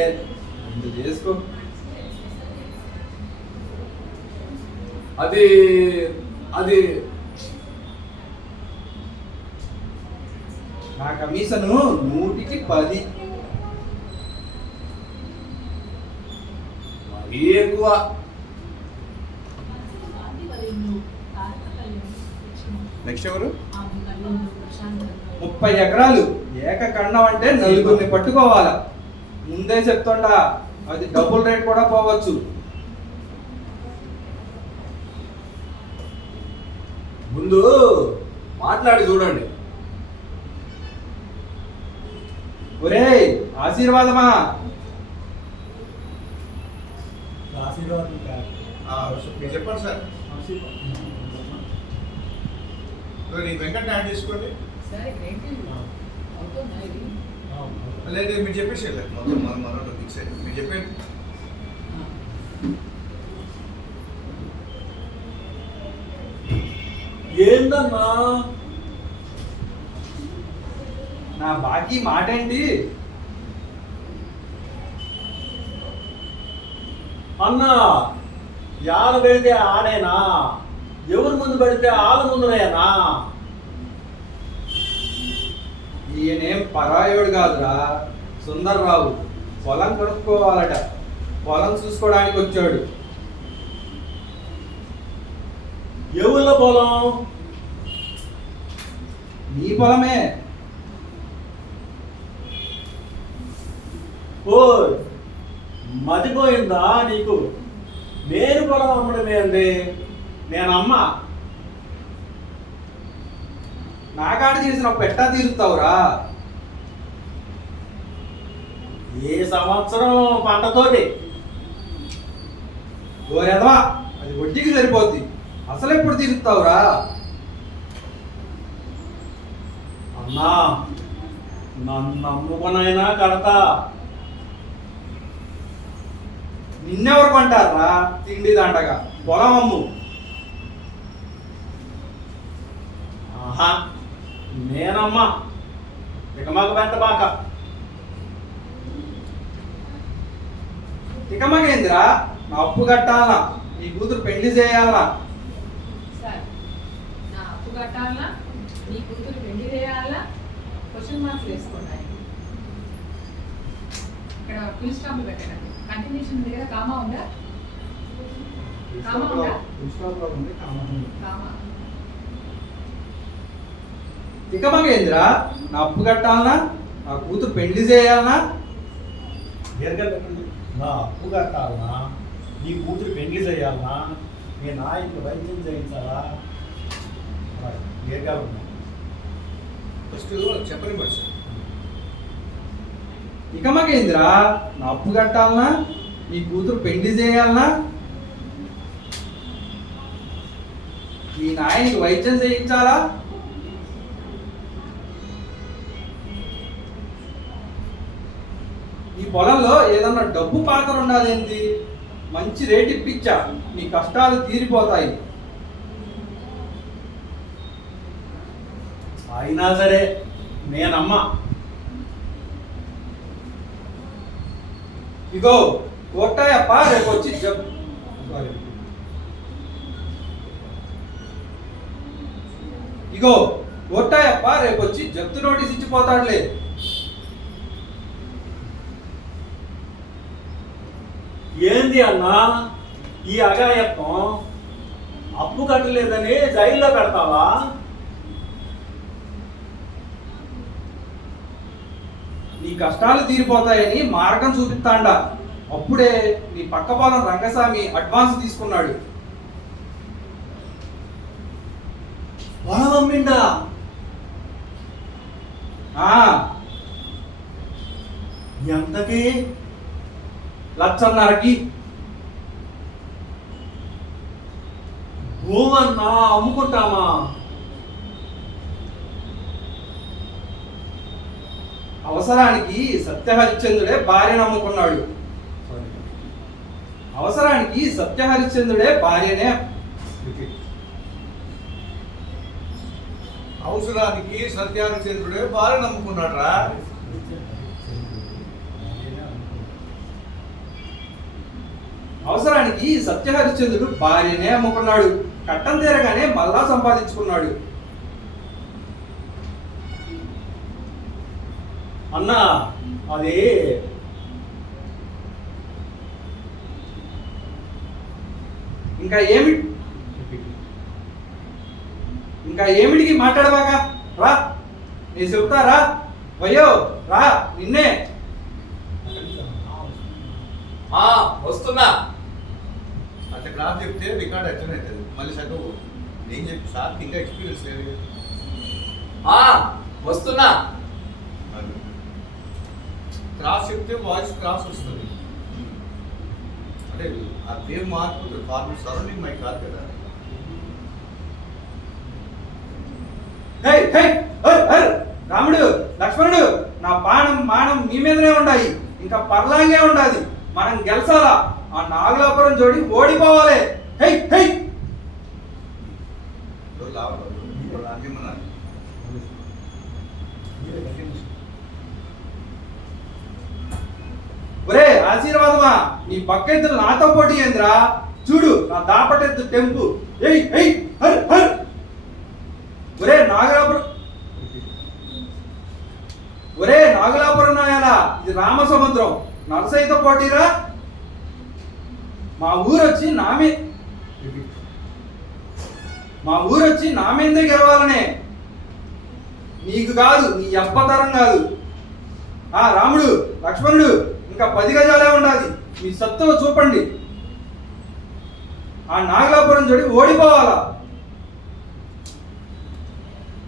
2 చేసుకో. అది అది నా కమిషను 100కి 10. మరీ ఎక్కువ. నెక్స్ట్ ఎవరు? 30 ఎకరాలు ఏకఖండం అంటే 4గురిని పట్టుకోవాలా. ముందే చెప్తుండా, అది డబుల్ రేట్ కూడా పోవచ్చు. ముందు మాట్లాడి చూడండి. ఒరేయ్ ఆశీర్వాదమా. ఆశీర్వాదం కాదు. మీరు చెప్పండి సార్. ఈ వెంకటని యాడ్ చేసుకోండి. సరే ఏంటి అవుతుందా ఇది? లేదు మీరు చెప్పేసి వెళ్ళారు మొత్తం మనం ఫిక్స్ అయ్యింది. మీరు చెప్పండి. ఏందన్నా నా బాకీ మాట ఏంటి? అన్నా యాడ పెడితే ఆడేనా, ఎవరి ముందు పెడితే ఆళ్ళ ముందునేనా? ఈయనేం పరాయోడు కాదురా, సుందర్రావు. పొలం కొనుక్కోవాలట, పొలం చూసుకోవడానికి వచ్చాడు. ఎవరిలో పొలం? నీ పొలమే. ఓ మతిపోయిందా నీకు? నేను పొలం అమ్మడం ఏంది? నేను అమ్మ. నాకాడ చేసిన పెట్టా తీరుతావురా. ఈ సంవత్సరం పంటతోటి. ఓరెదవా, అది వడ్డీకి సరిపోద్ది. అసలు ఎప్పుడు తీరుతావురా? అన్నా నన్ను నమ్ముకునైనా కడతా. నిన్నెవరు కొంటారా తిండి దండగా? పొలం అమ్ము. ఆహా నేనమ్మా, ఇక మాకు పెట్టబాక. తికమగేందిరా? నా అప్పు కట్టాలనా? నీ కూతురు పెళ్లి చేయాలనా? సార్ నా అప్పు కట్టాలనా, నీ కూతురు పెళ్లి చేయాలనా? క్వశ్చన్ మార్క్స్ వేసుకోండి. ఇక్కడ ఫుల్ స్టాప్ పెట్టండి. కంటిన్యూషన్ దగ్గర కామా ఉందా? కామా ఉందా? కామా. తికమగేందిరా? నా అప్పు కట్టాలనా? నా కూతురు పెళ్లి చేయాలనా? దీర్ఘం పెట్టండి. నా అప్పు కట్టాలనా, నీ కూతురు పెళ్లి చేయాలనా, నీ నాయకులు వైద్యం చేయించాలా? దీర్ఘాలు ఉన్నాయి. ఫస్ట్ చెప్పని బట్టి సార్. తికమగేందిరా? నా అప్పు కట్టాలనా? నీ కూతురు పెళ్లి చేయాలనా? మీ నాయనికి వైద్యం చేయించాలా? ఈ పొలంలో ఏదన్నా డబ్బు పాత్ర ఉండాలేంది? మంచి రేట్ ఇప్పించా, నీ కష్టాలు తీరిపోతాయి. అయినా సరే నేనమ్మా. ఇగో కోటాయప్ప రేపు వచ్చి జప్తు నోటీస్ ఇచ్చిపోతాడులే. ఏంది అన్నా ఈ అగాయత్వం? అప్పు కట్టలేదని జైల్లో పెడతావా? నీ కష్టాలు తీరిపోతాయని మార్గం చూపిస్తాండా. అప్పుడే నీ పక్క పొలం రంగస్వామి అడ్వాన్స్ తీసుకున్నాడు. పొలం అమ్మిండా? ఆ ఎంతకి? 1,50,000కి. భూమన్నా అమ్ముకుంటామా? అవసరానికి సత్యహరిశ్చంద్రుడే భార్యను అమ్ముకున్నాడు. అవసరానికి సత్యహరిశ్చంద్రుడే భార్యనే. అవసరానికి సత్యహరిశ్చంద్రుడే భార్య నమ్ముకున్నాడు రా. అవసరానికి సత్యహరిశ్చంద్రుడు భార్యనే అమ్ముకున్నాడు. కట్టం తీరగానే మళ్ళా సంపాదించుకున్నాడు. అన్నా అది ఇంకా ఏమిటికి మాట్లాడబాక? రా, నేను చెబుతారా? వయ్యో రా, నిన్నే. వస్తున్నా. అంటే క్లాస్ చెప్తే రికార్డ్ అటెండ్ అవుతుంది. మళ్ళీ చదువు నేను చెప్పి సార్కి ఇంకా ఎక్స్పీరియన్స్ లేదు. వస్తున్నా. క్రాస్ చెప్తే వాయిస్ క్రాస్ వస్తుంది. అంటే ఆ పేరు మారిపోతుంది. ఫార్మల్ సరౌండింగ్ మై కాదు కదా. హే హే హర్ హర్ రాముడు లక్ష్మణుడు నా బాణం మానం మీ మీదనే ఉండాయి, ఇంకా పర్లాంగే ఉండాది. మనం గెలిచాలా, ఆ నాగులాపురం జోడి ఓడిపోవాలి. హై హై ఒరే ఆశీర్వాదమా, నీ పక్కెత్తులు నాతో పోటీ ఏంద్రా? చూడు నా దాపటెత్తు టెంపు. ఏయ్ ఏయ్ హర్ హర్ ఒరే నాగలాపురం, ఒరే నాగలాపురం నాయాలా, ఇది రామసముద్రం, నరసయ్యతో పోటీరా? మా ఊరొచ్చి నా మీదే గెలవాలనే, నీకు కాదు, నీ అబ్బతరం కాదు. ఆ రాముడు లక్ష్మణుడు ఇంకా 10 గజాలే ఉండాలి, మీ సత్తువ చూపండి. ఆ నాగలాపురం జోడి ఓడిపోవాలా.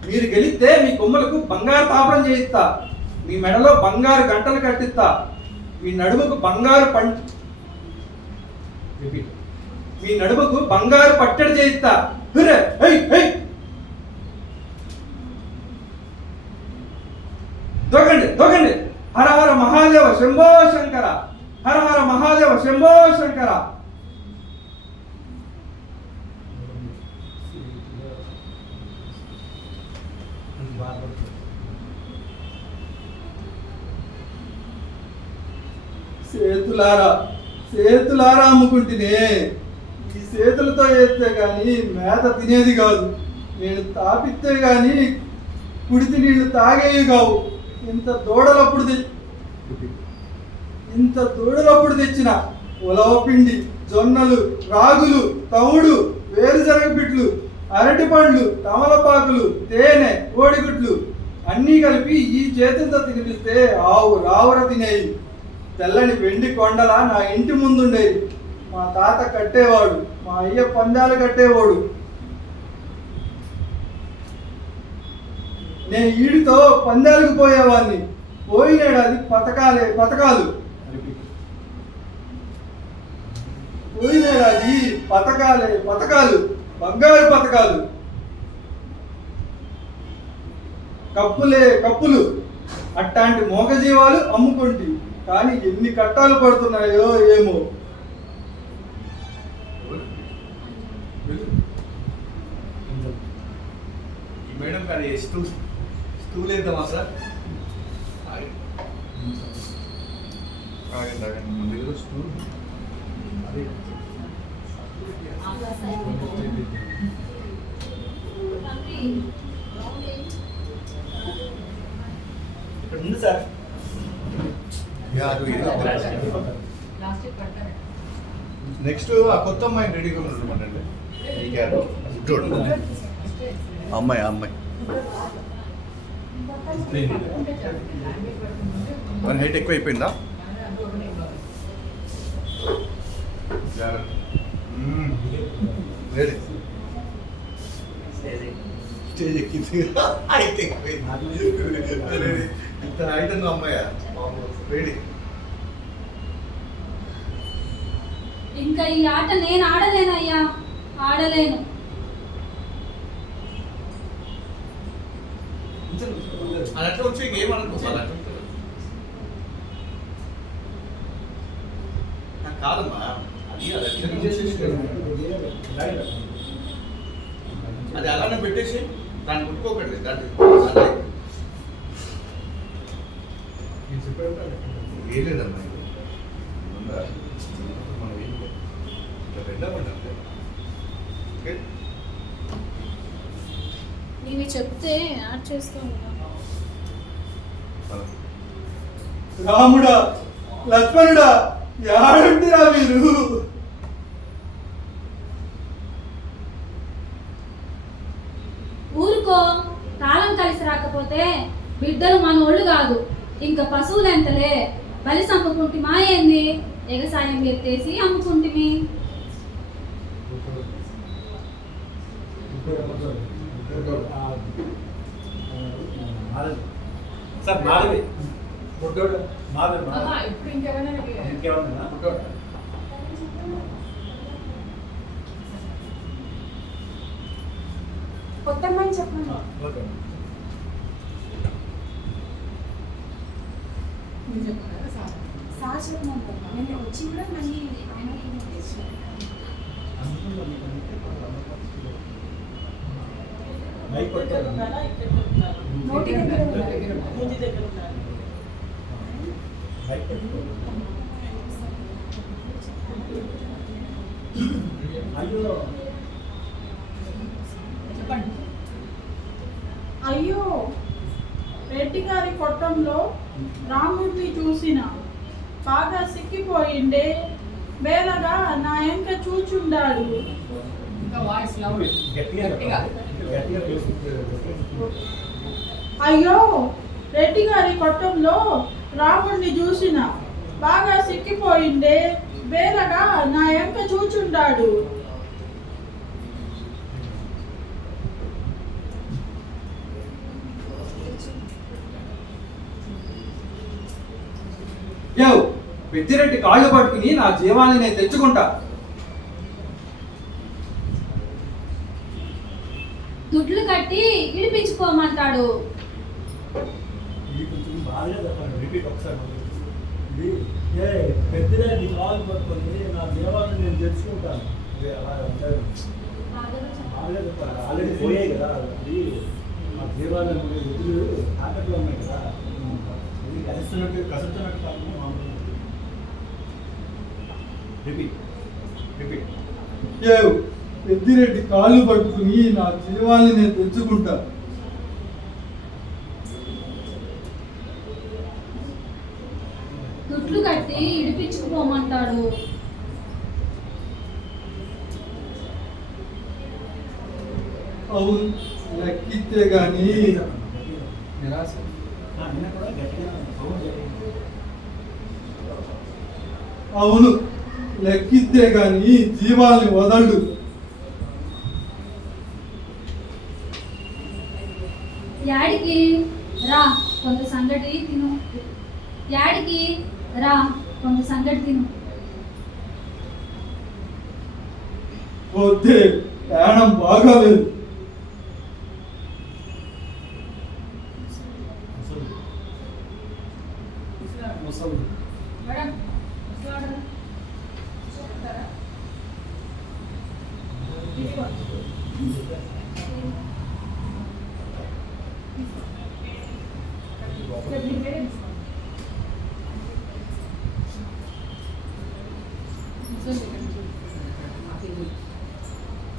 మీరు గెలిస్తే మీ కొమ్మలకు బంగారు తాపడం చేయిస్తా, మీ మెడలో బంగారు గంటలు కట్టిస్తా, మీ నడుముకు బంగారు పట్టడి చేయిస్తా. దొగండి దొగండి. హర హర మహాదేవ శంభో శంకర, హర హర మహాదేవ శంభో శంకర. సేతులారా అమ్ముకుంటేనే, ఈ చేతులతో వేస్తే గాని మేత తినేది కాదు, నేను తాపిస్తే గాని కుడితి నీళ్లు తాగేవి కావు. ఇంత దూడలప్పుడు తెచ్చిన ఉలవ పిండి, జొన్నలు, రాగులు, తవుడు, వేరుశనగ పిట్లు, అరటి పండ్లు, తమలపాకులు, తేనె, కోడిగుడ్లు అన్నీ కలిపి ఈ చేతులతో తినిపిస్తే ఆవు రావుర తినేవి. తెల్లని వెండి కొండల నా ఇంటి ముందుండేది. మా తాత కట్టేవాడు, మా అయ్య పందాలు కట్టేవాడు. నేను ఈడితో పందాలకు పోయేవాడిని. పోయినేడాది పథకాలు పోయినేడాది పథకాలు, బంగారు పథకాలు, కప్పులు. అట్లాంటి మోగజీవాలు అమ్ముకుంటి, కానీ ఎన్ని కట్టాలు పడుతున్నాయో ఏమో. మేడం కానీ స్టూల్ వేద్దామా సార్? ముందు స్టూల్ అదే ఇక్కడ ఉంది సార్. నెక్స్ట్ ఆ కొత్త అమ్మాయిని రెడీగా ఉండమండి. అమ్మాయి మన హైట్ ఎక్కువ అయిపోయిందా? స్టేజ్ ఎక్కింది, హైట్ ఎక్కువైంది. ఇంత హైట్ ఉందా అమ్మాయి? రెడీ. ఇంకా ఈ ఆట నేను ఆడలేనయ్యా, ఆడలేను. అది అట్లా వచ్చి ఇంకేమనుకోవాలి. కాదమ్మా, అది అలానే పెట్టేసి దాన్ని ముట్టుకోకండి. ఏం లేదమ్మా, మనం ఏం ఇట్లా రెండమంటే ఓకే. ఇవి చెప్తే యాడ్ చేస్తూ ఉంటాం. రాముడా లక్ష్మణుడా, యాడుంటిరా మీరు? ఊరుకో, కాలం కలిసి రాకపోతే బిడ్డలు మనోళ్ళు కాదు, ఇంకా పశువులు ఎంతలే. బలి చంపుకుంటే మాయేంది, ఎగసాయం ఎత్తేసి అమ్ముకుంటిమి. సార్ నాలుగు బుడ్డోడు నాదమ్మా. ఆహా, ఇప్పుడు ఇంకెవరైనా ఇంకేమన్నా బుడ్డోడు కొత్త అమ్మాయిని చెప్పండి. ఓకే మీరు చెప్తున్నారా సార్? సార్ చెప్పమంటారు. నేను వచ్చి కూడా మళ్ళీ ఆయనకి మైక్ కొట్టారు. నోటి దగ్గర ఉన్నారు. మైక్ పెట్టుకో. అయ్యో చెప్పండి. అయ్యో రెడ్డి గారి కొట్టంలో రాముడిని చూసిన బాగా సిక్కిపోయిండే బేలగా నా ఎంక చూచుండాడు. ఇంకా వాయిస్ లౌడ్ గట్టిగా గట్టిగా. గట్టిగా ప్లేస్ అయ్యో రెడ్డి గారి కొట్టంలో రాముడిని చూసిన బాగా సిక్కిపోయిండే బేలగా నా ఎంక చూచుండాడు. యో పెద్దిరెడ్డి కాళ్ళు పట్టుకుని నా జీవాన్ని నేను తెచ్చుకుంటా. దుడ్లు కట్టి ఇడిపించుకోమంటాడు. ఇది కొంచెం బాగా చెప్పండి. రిపీట్ ఒకసారి ఇది పెద్దది కాల్ పట్టుకొని నా దేవాలను నేను తెచ్చుకుంటాను. ఇది అలా అంటారు. బాగా చెప్పాలి. ఆల్రెడీ పోయాయి కదా అది మా దేవాలయం ఎదురు తాకట్లో ఉన్నాయి కదా ఇది కసుతున్నట్టు కాకుండా మామూలు రిపీట్ రిపీట్ యో పెద్దిరెడ్డి కాళ్ళు పట్టుకుని నా జీవాన్ని నేను తెచ్చుకుంటా. దుడ్లు కట్టి ఇడిపించుకుపోమంటాడు. అవును లెక్కితే గాని నిరాశ. నిన్న కూడా గట్టిగా సౌండ్ జరిగింది. అవును లెక్కితే గాని జీవాల్ని వదలడు. యాడికి రా కొంత సంగటి తిను. యాడికి రా కొంత సంగటి తిను. పోతే ప్రాణం బాగాలేదు. ముసలు మేడం ముసలాడు చెప్తారా?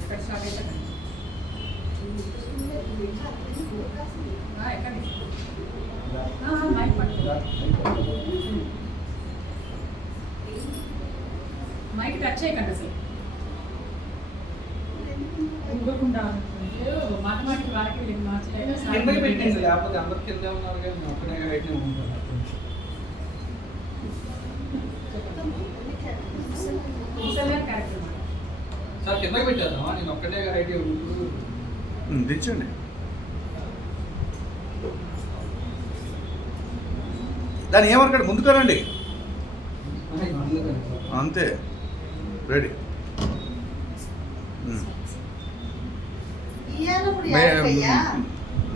ఎక్కడ స్టార్ట్ అయితే ఎక్కడ మైక్ పట్టుకో. మైక్ టచ్ చేయకండి అసలు. ఇవ్వకుండా మాటమాటికి వాళ్ళకి వీళ్ళకి కిందకి పెట్టింది మార్చలేక లేకపోతే అందరు కింద ఉన్నారు కానీ నేను ఒక్కడే అయితే ఉంటాను. క్యారెక్టర్ సార్ కిందకి పెట్టేద్దామా? నేను ఒక్కటే అయితే ఉంటూ దించండి. దాన్ని ఏమనుకోండి ముందుకు రండి. అంతే రెడీ.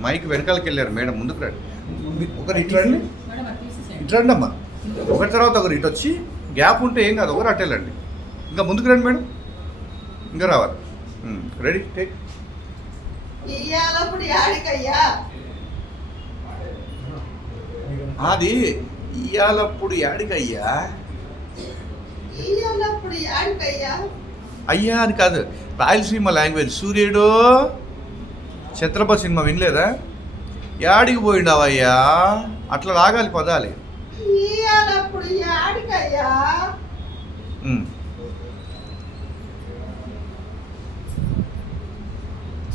మైక్ వెనకాలకి వెళ్ళారు మేడం, ముందుకు రండి. ఒకరు ఇటు రండి, మేడం అది తీసేసేయండి. ఇటు రండి అమ్మా. ఒకరి తర్వాత ఒకరు ఇటు వచ్చి గ్యాప్ ఉంటే ఏం కాదు, ఒకరు అటు వెళ్ళండి. ఇంకా ముందుకు రండి మేడం, ఇంకా రావాలి. Ready take. ఇయ్యాలప్పుడు యాడికయ్యా అది ఇయ్యాలప్పుడు యాడికయ్యా. ఇయ్యాలప్పుడు యాడికయ్యా అయ్యా అని కాదు, రాయలసీమ లాంగ్వేజ్. సూర్యుడు ఛత్రపతి సినిమా వినలేదా? యాడికి పోయిండావయ్యా, అట్లా రాగాలి పదాలి. ఇయ్యాలప్పుడు యాడికయ్యా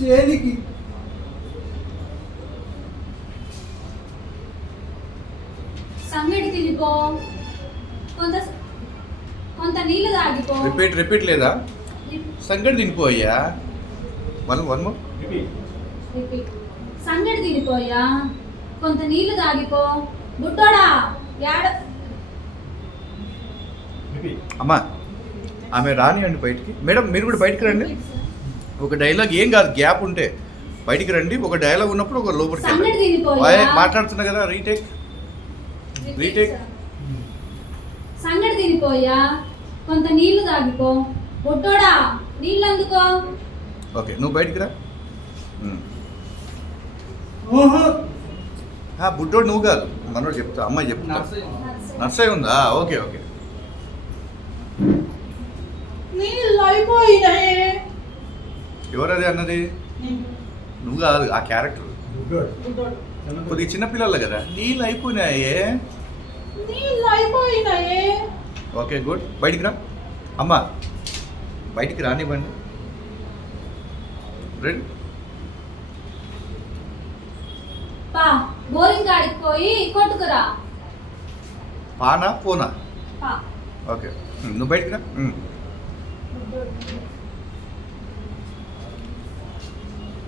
చేనికి సంగటి తినిపో, కొంత కొంత నీళ్ళు తాగిపో. రిపీట్ లేదా? సంగటి తినిపోయ్యా. One more. రిపీట్. సంగటి తినిపోయా, కొంత నీళ్లు తాగిపో. బుట్టోడా యాడ అమ్మా ఆమె రానియండి బయటికి. మేడం మీరు కూడా బయటికి రండి. ఒక డైలాగ్ ఏం కాదు, గ్యాప్ ఉంటే బయటికి రండి. ఒక డైలాగ్ ఉన్నప్పుడు ఒక లోపలికి సంగటి వెళ్ళండి. తినిపోయా మాట్లాడుతున్నా కదా, రీటేక్. రీటేక్. సంగటి తినిపోయా, కొంత నీళ్లు తాగిపో. బొట్టోడా నీళ్ళు అందుకో. ఓకే నువ్వు బయటికి రా. బుడ్డోడు నువ్వు కాదు, మనోడు చెప్తా, అమ్మాయి చెప్తా. నర్సరీ ఉందా? Okay okay. నీళ్ళు అయిపోయినాయి. ఎవరది అన్నది? నువ్వు కాదు, ఆ క్యారెక్టర్. కొద్దిగా చిన్నపిల్లలు కదా. నీళ్ళు అయిపోయినాయే. నీళ్ళు అయిపోయినాయి. Okay good. బయటికి రా అమ్మా, బయటికి రానివ్వండి. రెడీ? పా బోరింగ్ కాడికి పోయి కొట్టుకురా. పానా పోనా? పా ఓకే నువ్వు బయటికి రా.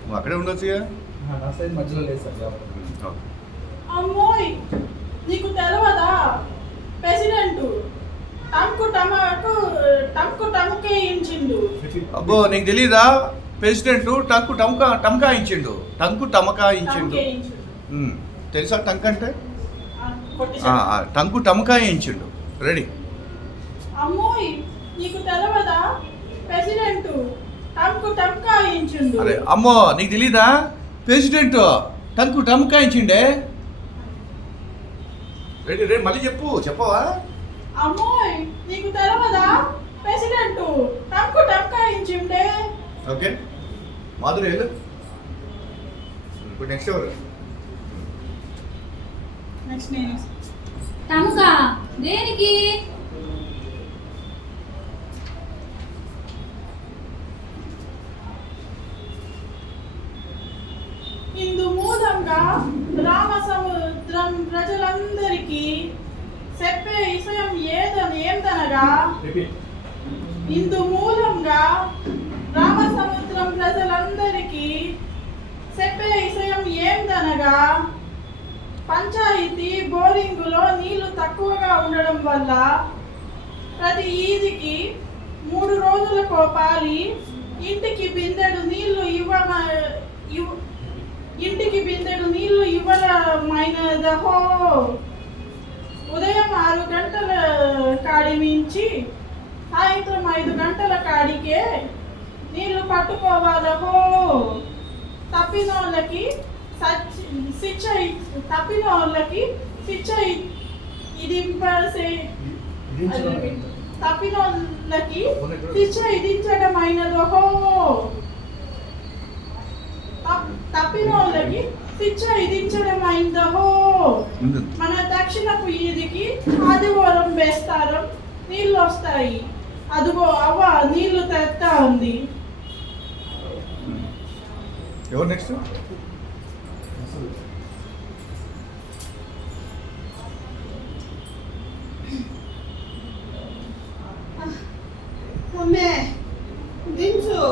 నువ్వు అక్కడే ఉండొచ్చుగా. నా సైజ్ మధ్యలో లేదు సార్. ఓకే. అమ్మోయ్ నీకు తెలవదా? ప్రెసిడెంట్ టంకు టమకేయించిండు. అబ్బో నీకు తెలీదా? ప్రెసిడెంట్ టంకు టమకాయించిండు. టంకు టమకాయించిండు. తెలుసా టంక్ అంటే? టంకు టమకాయించిండు. రెడీ? అమ్మోయ్ నీకు తెలవదా? ప్రెసిడెంట్ టంకు టమకాయించిండు. అరే అమ్మో నీకు తెలీదా? ప్రెసిడెంట్ టంకు టమకాయించిండే. రెడీ రెడీ మళ్ళీ చెప్పు, చెప్పవా? అమ్మోయ్ నీకు తెలవదా? ప్రెసిడెంట్ టంకు టమకాయించిండే. ఓకే మాధురి వెళ్ళు. ఇప్పుడు నెక్స్ట్ ఎవరు? నెక్స్ట్ నేను. టముకా దేనికి? ఇందు మూలంగా రామసముద్రం ప్రజలందరికీ చెప్పే విషయం ఏందనగా, ఇందు మూలంగా రామసముద్రం ప్రజలందరికీ చెప్పే విషయం ఏందనగా, పంచాయతీ బోరింగులో నీళ్లు తక్కువగా ఉండడం వల్ల ప్రతి ఈదికి 3 రోజులకో పాలి ఇంటికి బిందెడు నీళ్లు ఇవ్వడమైనదహో. ఉదయం 6 గంటల కాడి నుంచి సాయంత్రం 5 గంటల కాడికే నీళ్లు పట్టుకోవాలహో. తప్పినోళ్ళకి శిక్ష విధించడమైనదహో. తప్పినోళ్ళకి శిక్ష విధించడమైందహో. మన దక్షిణపు ఈదికి ఆదివారం వేస్తారం నీళ్ళు వస్తాయి. అదిగో అవ్వ నీళ్లు తెస్తా ఉంది. ఎవరు నెక్స్ట్? అమ్మే దించు.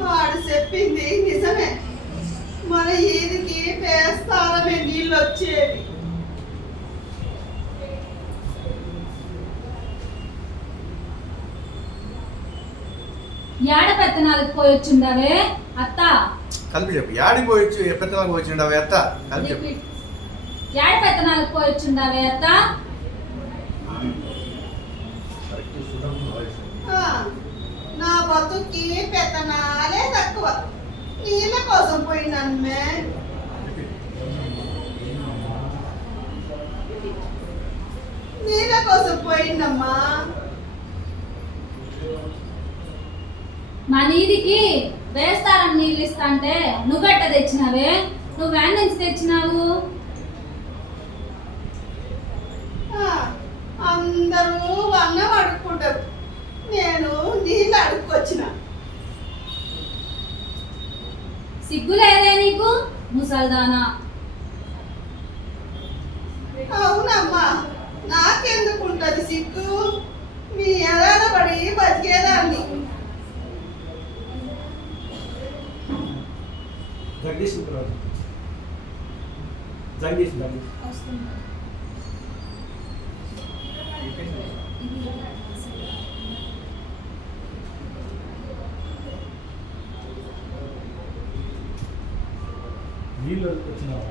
వాడు చెప్పింది నిజమే. మన ఈదికి వేస్తారమే నీళ్ళు వచ్చేవి. యాడ పెత్తనాలకు పోయి వచ్చిండవే అత్త? కలిపి చెప్పు. యాడికి పోయొచ్చు పెత్తనాలకు వచ్చిండు అవి అత్త? కలిపి చెప్పు. యాడ పెత్తనాలకు పోయి వచ్చిండవే అత్త? నా బతుక్కి పెత్తనాలే తక్కువ. నీళ్ళ కోసం పోయినమ్మే. నీళ్ళ కోసం పోయిందమ్మా. మా నీదికి వేస్తారని నీళ్ళు ఇస్తాంటే నువ్వెట్ట తెచ్చినావే? నువ్వు వ్యాన్ నుంచి తెచ్చినావు. అందరూ అన్నం అడుక్కుంటారు, నేను నీళ్ళు అడుక్కొచ్చిన. సిగ్గు లేదే నీకు ముసల్దానా? అవునమ్మా, నాకెందుకుంటది సిగ్గు? మీ ఎలాడబడి బతికేదాన్ని. జగదీష్ జగదీష్ నీళ్ళు వచ్చినావా?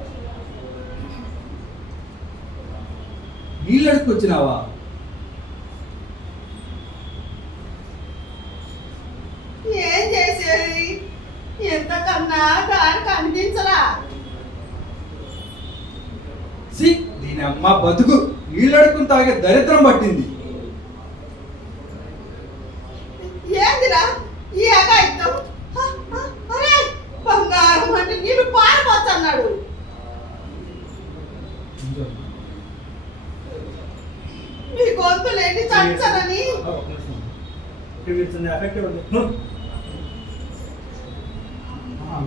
నీళ్ళు అడుక్కొచ్చినావా? ఏం చేసేది? ఎంతకన్నా దానికి అనిపించలా. సి దీని అమ్మ బతుకు నీళ్ళు అడుక్కుని తాగే దరిద్రం పట్టింది. ఏందిరా ఈ అగాయితం? అరే బంగారం అంటే నీళ్ళు పారిపోతున్నాడు. మీ గొంతులేంటి చచ్చారని ఎఫెక్టివ్ ఉంది.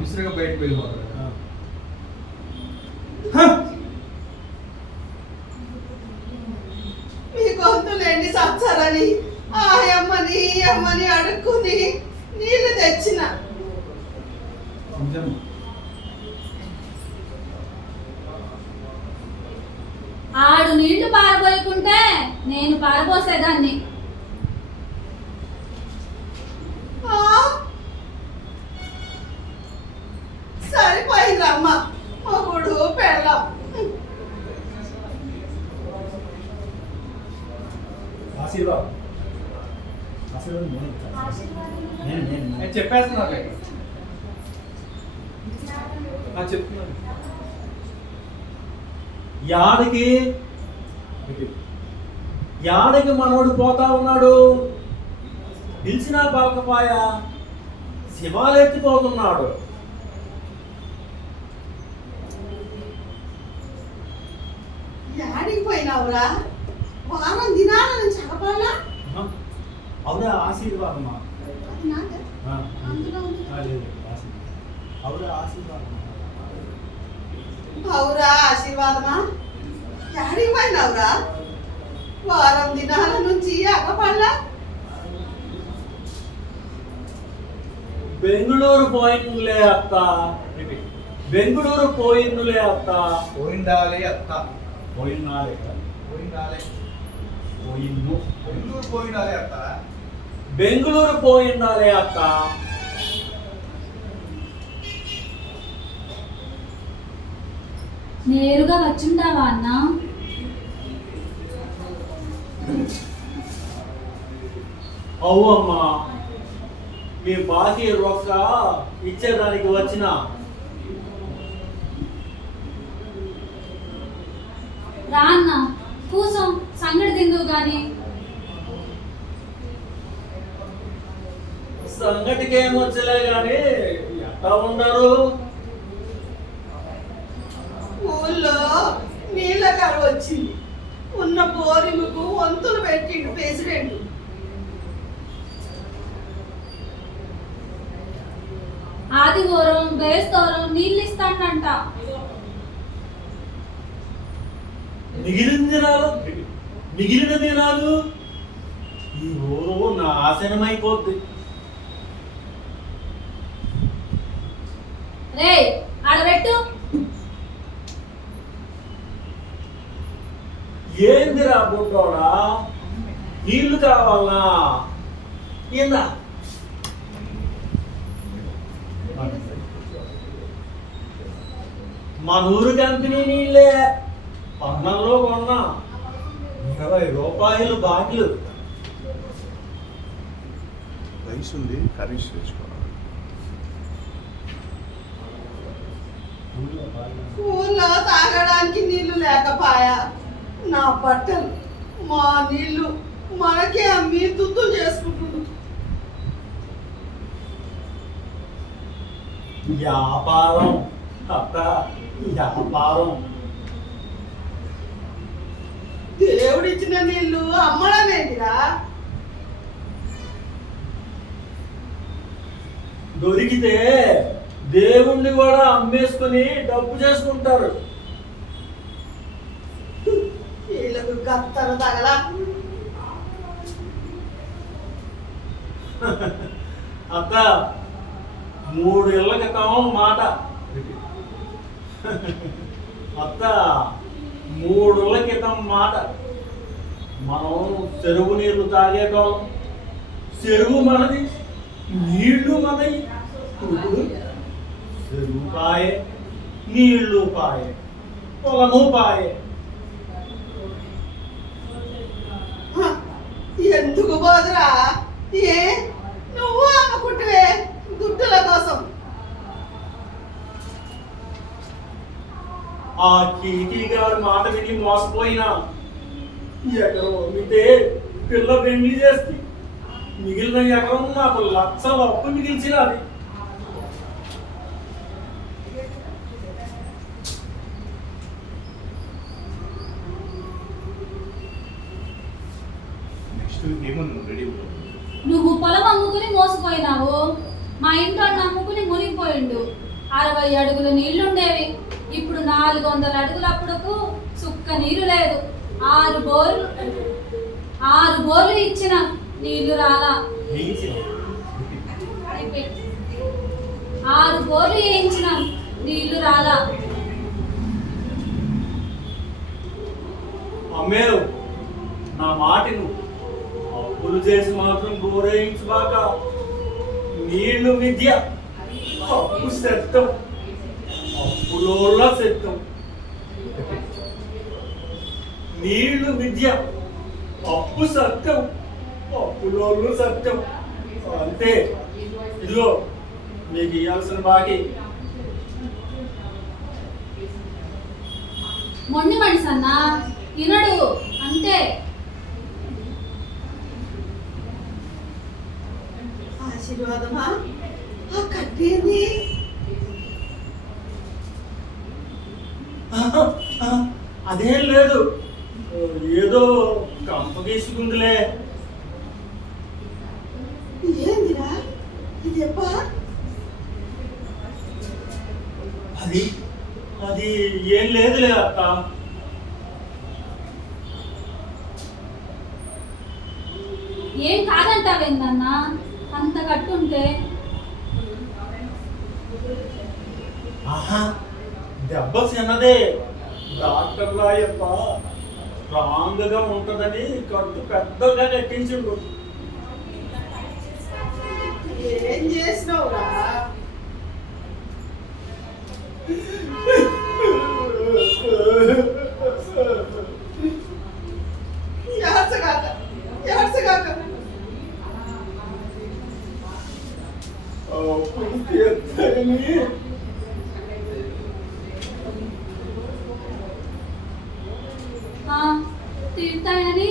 విసురుగా బయటకు వెళ్ళిపోతాడు. మీ గొంతులేంటి చచ్చారని ఆ అమ్మని ఈ అమ్మని అడుక్కుని నీళ్లు తెచ్చిన. ఆడు నీళ్లు పారబోయకుంటే నేను పారబోసేదాన్ని. సరిపోయిందమ్మ మొగుడు పెళ్ళం. ఆశీర్వాదం నేను చెప్పేస్తున్నా చెప్తున్నాను. యాడికి మనోడు పోతా ఉన్నాడు. పిలిచినా పాకపాయ శివాలెత్తిపోతున్నాడు. యాడికి పోయినావురా? వారం దినాల నుంచి అగపాలా? అవురా ఆశీర్వాదమా? అది నాకే. అందులో ఉంది. లేదు అవురా ఆశీర్వాదమా? అవురా ఆశీర్వాదమా? యాడికి పోయినావురా? వారం దినాల నుంచి అగపాలా? బెంగుళూరు పోయిందిలే అత్త. బెంగుళూరు పోయిందిలే అత్త. పోయిండాలి అత్త, పోయినాలే పోయిండాలి, పోయిన్ను. బెంగళూరు పోయిండాలి అత్త. బెంగుళూరు పోయిందాలే అత్త. నేరుగా వచ్చుంటావా అన్న? అవు అమ్మా, మీ బాకీ రొక్క ఇచ్చేదానికి వచ్చిన. రా అన్న, కూసం సంగడి తిందువు గాని. సంగటికి ఏమొచ్చలే గాని ఎట్లా ఉండరు? ఊళ్ళో నీళ్ళ కరువు వచ్చింది. ఉన్న బోరింగ్కు వంతులు పెట్టిండు ప్రెసిడెంట్. ఆదివారం బేస్తోరం నీళ్ళు ఇస్తాడంట. మిగిలిన దినాలు ఈ ఊరు నాశనమైపోద్ది. రే ఆడబెట్టు. ఏందిరా బుడ్డోడా, నీళ్లు కావాలనా? ఏందా మన ఊరు కంపెనీ నీళ్ళే పన్నంలో కొన్నా 20 రూపాయలు బాటిల్. రైస్ ఉంది, కర్రీస్ తెచ్చుకోవాలి. ఊళ్ళో తాగడానికి నీళ్లు లేకపాయా. నా బట్టలు మా నీళ్లు మనకే అమ్మి తుత్తులు చేసుకుంటున్నాడు. వ్యాపారం అత్త, వ్యాపారం. దేవుడిచ్చిన నీళ్లు అమ్మడం ఏంటిరా? దొరికితే దేవుణ్ణి కూడా అమ్మేసుకుని డబ్బు చేసుకుంటారు. వీళ్ళకు కత్తర తగల. అత్త, 3 ఏళ్ల క్రితం మాట. అత్త 3 రోజుల క్రితం మాట మనం చెరువు నీళ్లు తాగేటోళ్ళం. చెరువు మనది, నీళ్లు మనది. ఇప్పుడు చెరువు పాయే, నీళ్లు పాయే, పొలము పాయే. హ, ఎందుకు బోదురా? ఏ నువ్వు అమ్ముకుంటువే గుడ్డుల కోసం. ఆ కీర్తి గారి మాట విని మోసపోయినా ఎకరం అమ్మితే పిల్ల పెళ్లి చేస్తే మిగిలిన ఎకరం నాకు లక్షల అప్పు మిగిల్చినది. నెక్స్ట్ ఏమన్నా రెడీ నువ్వు పొలం అమ్ముకుని మోసపోయినావు, మా ఇంట్లో అమ్ముకుని మునిగిపోయిండు. 60 అడుగుల నీళ్లుండేవి, ఇప్పుడు 400 అడుగుల అప్పుడుకు సుక్క నీరు లేదు. 6 బోర్లు ఇచ్చిన నీళ్లు రాలా. 6 బోర్లు వేయించిన నీళ్లు రాలా. అమ్మేవు నా మాటను, అప్పులు చేసి మాత్రం గోరేయించుబాక. నీళ్లు విద్య, అప్పు శక్తం, అప్పులోళ్ళ శక్తం. నీళ్లు విద్య, అప్పు సత్యం, అప్పులోళ్ళు సత్యం. అంతే. ఇదిగో మీకు ఇవ్వాల్సిన బాకీ. మొండి మనిషి అన్నా, తినడు అంతే. ఆశీర్వాదమా? ఆ కట్టేంది? అదేం లేదు, ఏదో కంప గీసుకుందిలే. ఏందిరా ఇది? ఎప్పా అది ఏం లేదులే అత్త. ఏం కాదంటావేందన్నా, అంత కట్టుంటే. ఆహా, దెబ్బ చిన్నదే. డాక్టర్ రాయప్ప స్ట్రాంగ్ గా ఉంటదని కట్టు పెద్దగా కట్టించుండు. ఏం చేసినావురా? ఏడ్చగాక, ఏడ్చగాక. అప్పుడు తీర్చని తీర్థాయని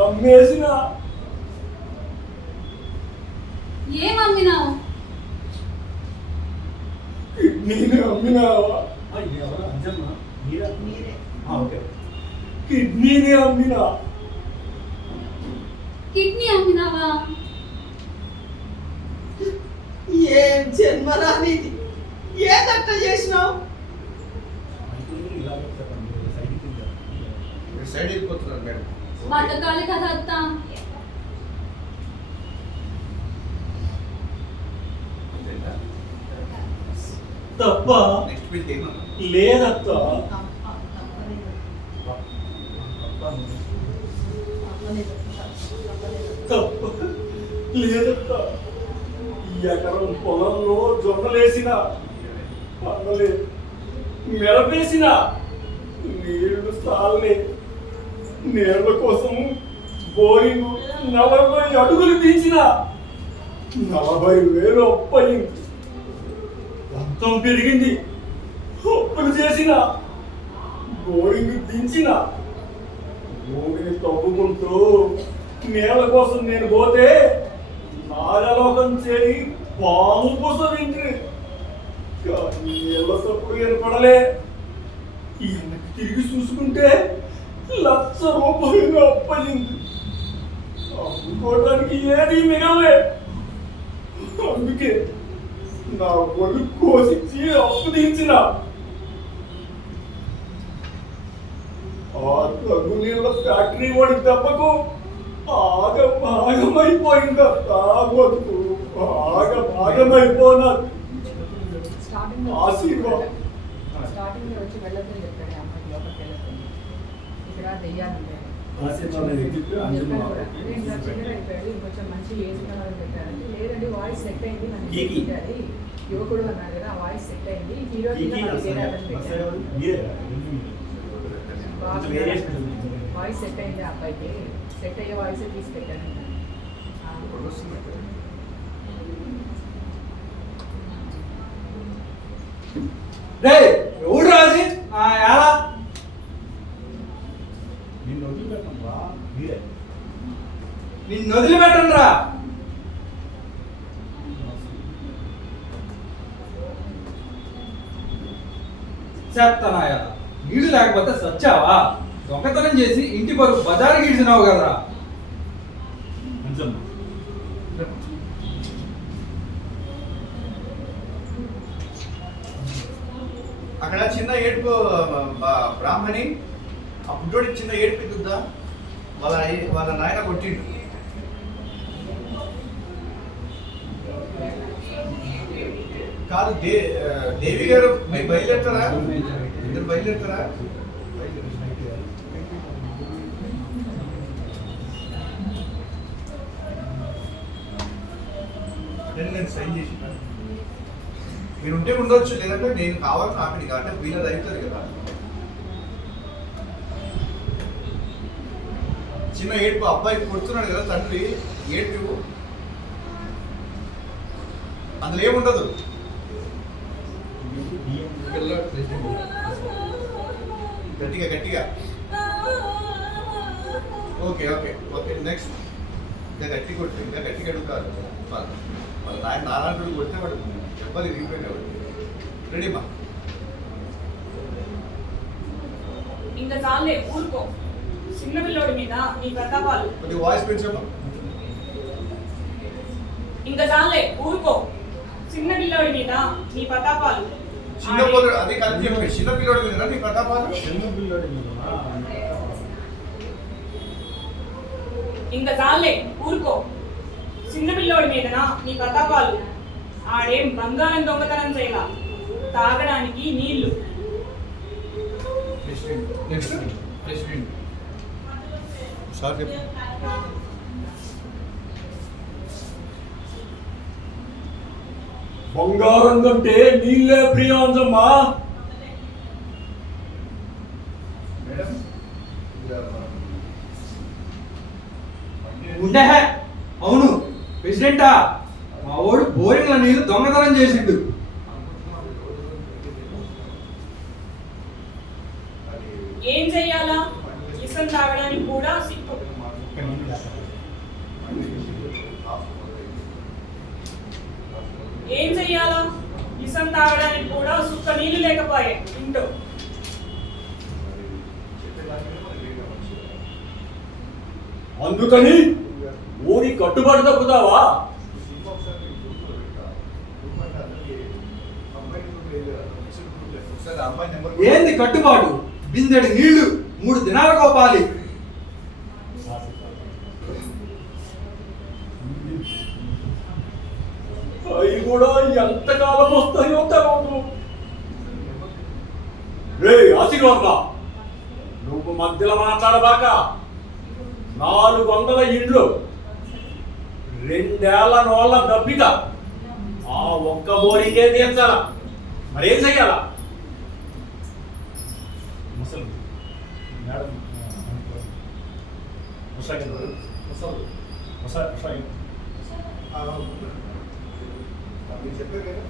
అమ్మేసిన. ఏమమ్మినావు? కిడ్నీని అమ్మినావా? ఎవరు అంజమ్మ? మీరా? మీరే. ఓకే. కిడ్నీని అమ్మినా. కిడ్నీ అమ్మినావా? ఏం జన్మరా నీది? ఏదట్ట చేసినావు? సైడ్ వెళ్ళిపోతున్నారు మేడం. బతకాలి కదా అత్త. తప్ప నెక్స్ట్ బిల్ ఏమన్నా లేదత్త. తప్ప లేదత్త. ఈ ఎకరం పొలంలో జొన్నలేసిన పండలేదు, మెరపేసిన నీళ్లు సాలే. నీళ్ల కోసం బోరింగ్ 40 అడుగులు తీసిన 40,000 అప్పయింది. మొత్తం పెరిగింది. అప్పులు చేసిన, బోరింగ్ దించిన, భూమిని తవ్వుకుంటూ నేల కోసం నేను పోతే నాగలోకం చేరి పాము కోసం ఇంటి నీళ్ళ తప్పుడు ఏర్పడలే. వెనక్కి తిరిగి చూసుకుంటే 1,00,000 రూపాయలు అప్పయింది. అమ్ముకోవడానికి ఏది మిగలే. అందుకే నా ఒళ్ళు కోసించి అప్పు తీర్చిన. ఆ తగ్గు నీళ్ళ ఫ్యాక్టరీ వాడి దెబ్బకు భాగమైపోయింది. బతుకు భాగమైపోయినది. స్టార్టింగ్ ఆశీర్వాదం. స్టార్టింగ్ లో వచ్చి వెళ్ళొద్దని చెప్పాడు అమ్మాయి లోపలికి వెళ్ళొద్దని. ఇక్కడ దెయ్యాలు ఉంటాయి. ఆశీర్వాదం చెప్పి అంజమ్మ చిన్నగా అయిపోయాడు ఇంకొంచెం మంచి ఏజ్ కావాలని పెట్టారంటే లేదండి వాయిస్ సెట్ అయింది నన్ను కీకి. పెట్టాలి యువకుడు అన్నారు కదా ఆ వాయిస్ సెట్ అయింది హీరో కీకి కొంచెం వేరియేషన్ ఉంది. వాయిస్ సెట్ అయింది ఆ అబ్బాయికి సెట్ అయ్యే వాయిస్ తీసి పెట్టాను రే ఎవడు రాజు ఎలా నిన్ను వదిలిపెట్టం రా మీరే నిన్ను వదిలిపెట్టండి రా చేత్తనాయ నీళ్లు లేకపోతే సచ్చావా దొంగతనం చేసి ఇంటి పరుగు బజారు గీడ్చినావు కదరా అంజమ్మ అక్కడ చిన్న ఏడుపు బ్రాహ్మణి ఆ బుడ్డోడికి చిన్న ఏడుపు చూద్దా వాళ్ళ నాయన కొట్టిండు. కాదు దేవి గారు మీరు బయలుదేరుతారా? ఇద్దరు బయలుదేరుతారా? నేను సైన్ చేసి మీరు ఉంటే ఉండొచ్చు, లేదంటే నేను కావాలని ఆపిడి కాబట్టి వీళ్ళది అవుతుంది కదా. చిన్న ఏడుపు అబ్బాయి కొడుతున్నాడు కదా తండ్రి ఏడుపు, అందులో ఏముండదు. గట్టిగా గట్టిగా ఓకే ఓకే ఓకే నెక్స్ట్ ఇంకా గట్టి కొట్టు, ఇంకా గట్టిగా అడుగుతారు వాళ్ళ నాయన నారాయణుడు కొడితే వాడు చెప్పాలి విరిగిపోయినాడు. రెడీమా? ఇంకా చాలే ఊరుకో, చిన్న పిల్లోడి మీద నీ ప్రతాపాలు. కొద్దిగా వాయిస్ పెంచమ్మా. ఇంకా చాలే ఊరుకో, చిన్న పిల్లోడి మీద నీ ప్రతాపాలు. చిన్న పిల్లడు అది కలిపి చెప్పి చిన్న పిల్లోడి మీద నీ ప్రతాపాలు. చిన్న పిల్లడి మీద ఇంకా చాలే ఊరుకో, చిన్న పిల్లోడి మీదనా నీ ప్రతాపాలు. ఆడేం బంగారం దొంగతనం చేయాల, తాగడానికి నీళ్లు. సార్ చెప్పు. బంగారం కంటే నీళ్ళే ప్రియాంజమ్మా. మేడం ఉండే అవును ప్రెసిడెంటా మా వాడు బోరింగ్ల నీళ్ళు దొంగతనం చేసిండు. ఏం చెయ్యాలా? ఇసం తాగడానికి కూడా సిక్కు. ఏం చెయ్యాలా? ఇసం తాగడానికి కూడా సుక్క నీళ్లు లేకపోయే ఇంట్లో. అందుకని ఊరి కట్టుబడి తప్పుతావా? ఏంది కట్టుబాటు? బిందెడు నీళ్లు 3 దినాలకు కోపాలి. అవి కూడా ఎంతకాలం వస్తాయో తెలవదు. రే ఆశీర్వాదం, నువ్వు మధ్యలో మాట్లాడబాక. 400 ఇండ్లు, 2 ఏళ్ల నోళ్ళ దప్పిక, ఆ ఒక్క బోరింగే తీర్చాలా. మరేం చెయ్యాలా? ముసలి మేడం మీరు చెప్పారు కదా.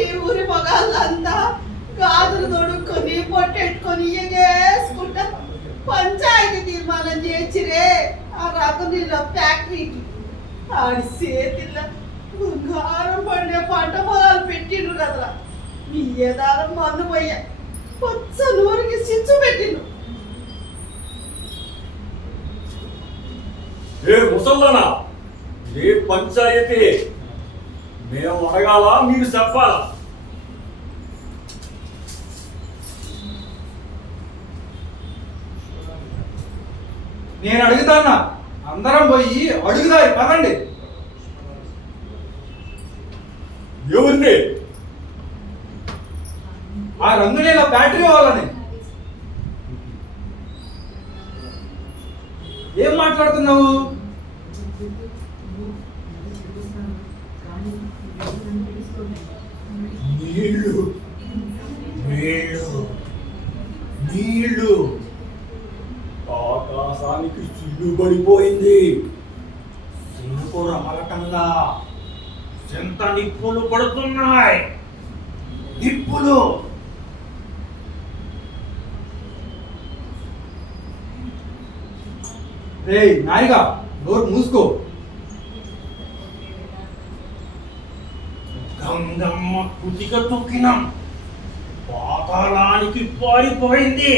ఈ ఊరి మగాళ్ళంతా గాజులు తొడుక్కొని పొట్టెట్టుకొని ఎగేసుకుంటా పంచాయతీ తీర్మానం చేసిరే ఆ రకనీళ్ళ ఫ్యాక్టరీకి. ఆడి చేతిలో బంగారం పండే పంట పొలాలు పెట్టిండు కదరా. మీ ఏదారం మందు పోయ్యా కొత్త నూరికి సిచ్చు పెట్టిండు. ఏ ముసల్లానా, ఏ పంచాయతీ మేము అడగాల మీరు చెప్పాలా? నేను అడుగుతానా, అందరం పోయి అడుగుదారి పదండి. ఎవరిని? ఆ రంగునీళ్ళ బ్యాటరీ వాళ్ళని. ఏం మాట్లాడుతున్నావు? నీళ్ళు నీళ్ళు నీళ్ళు ఆకాశానికి చిల్లు పడిపోయింది. సింకు రమలటంగా ఎంత నిప్పులు పడుతున్నాయి. నిప్పులు రేయ్ నాయిగా, నోరు మూసుకో. గంగమ్మ కుతిక తొక్కినాం. పాతాళానికి పారిపోయింది.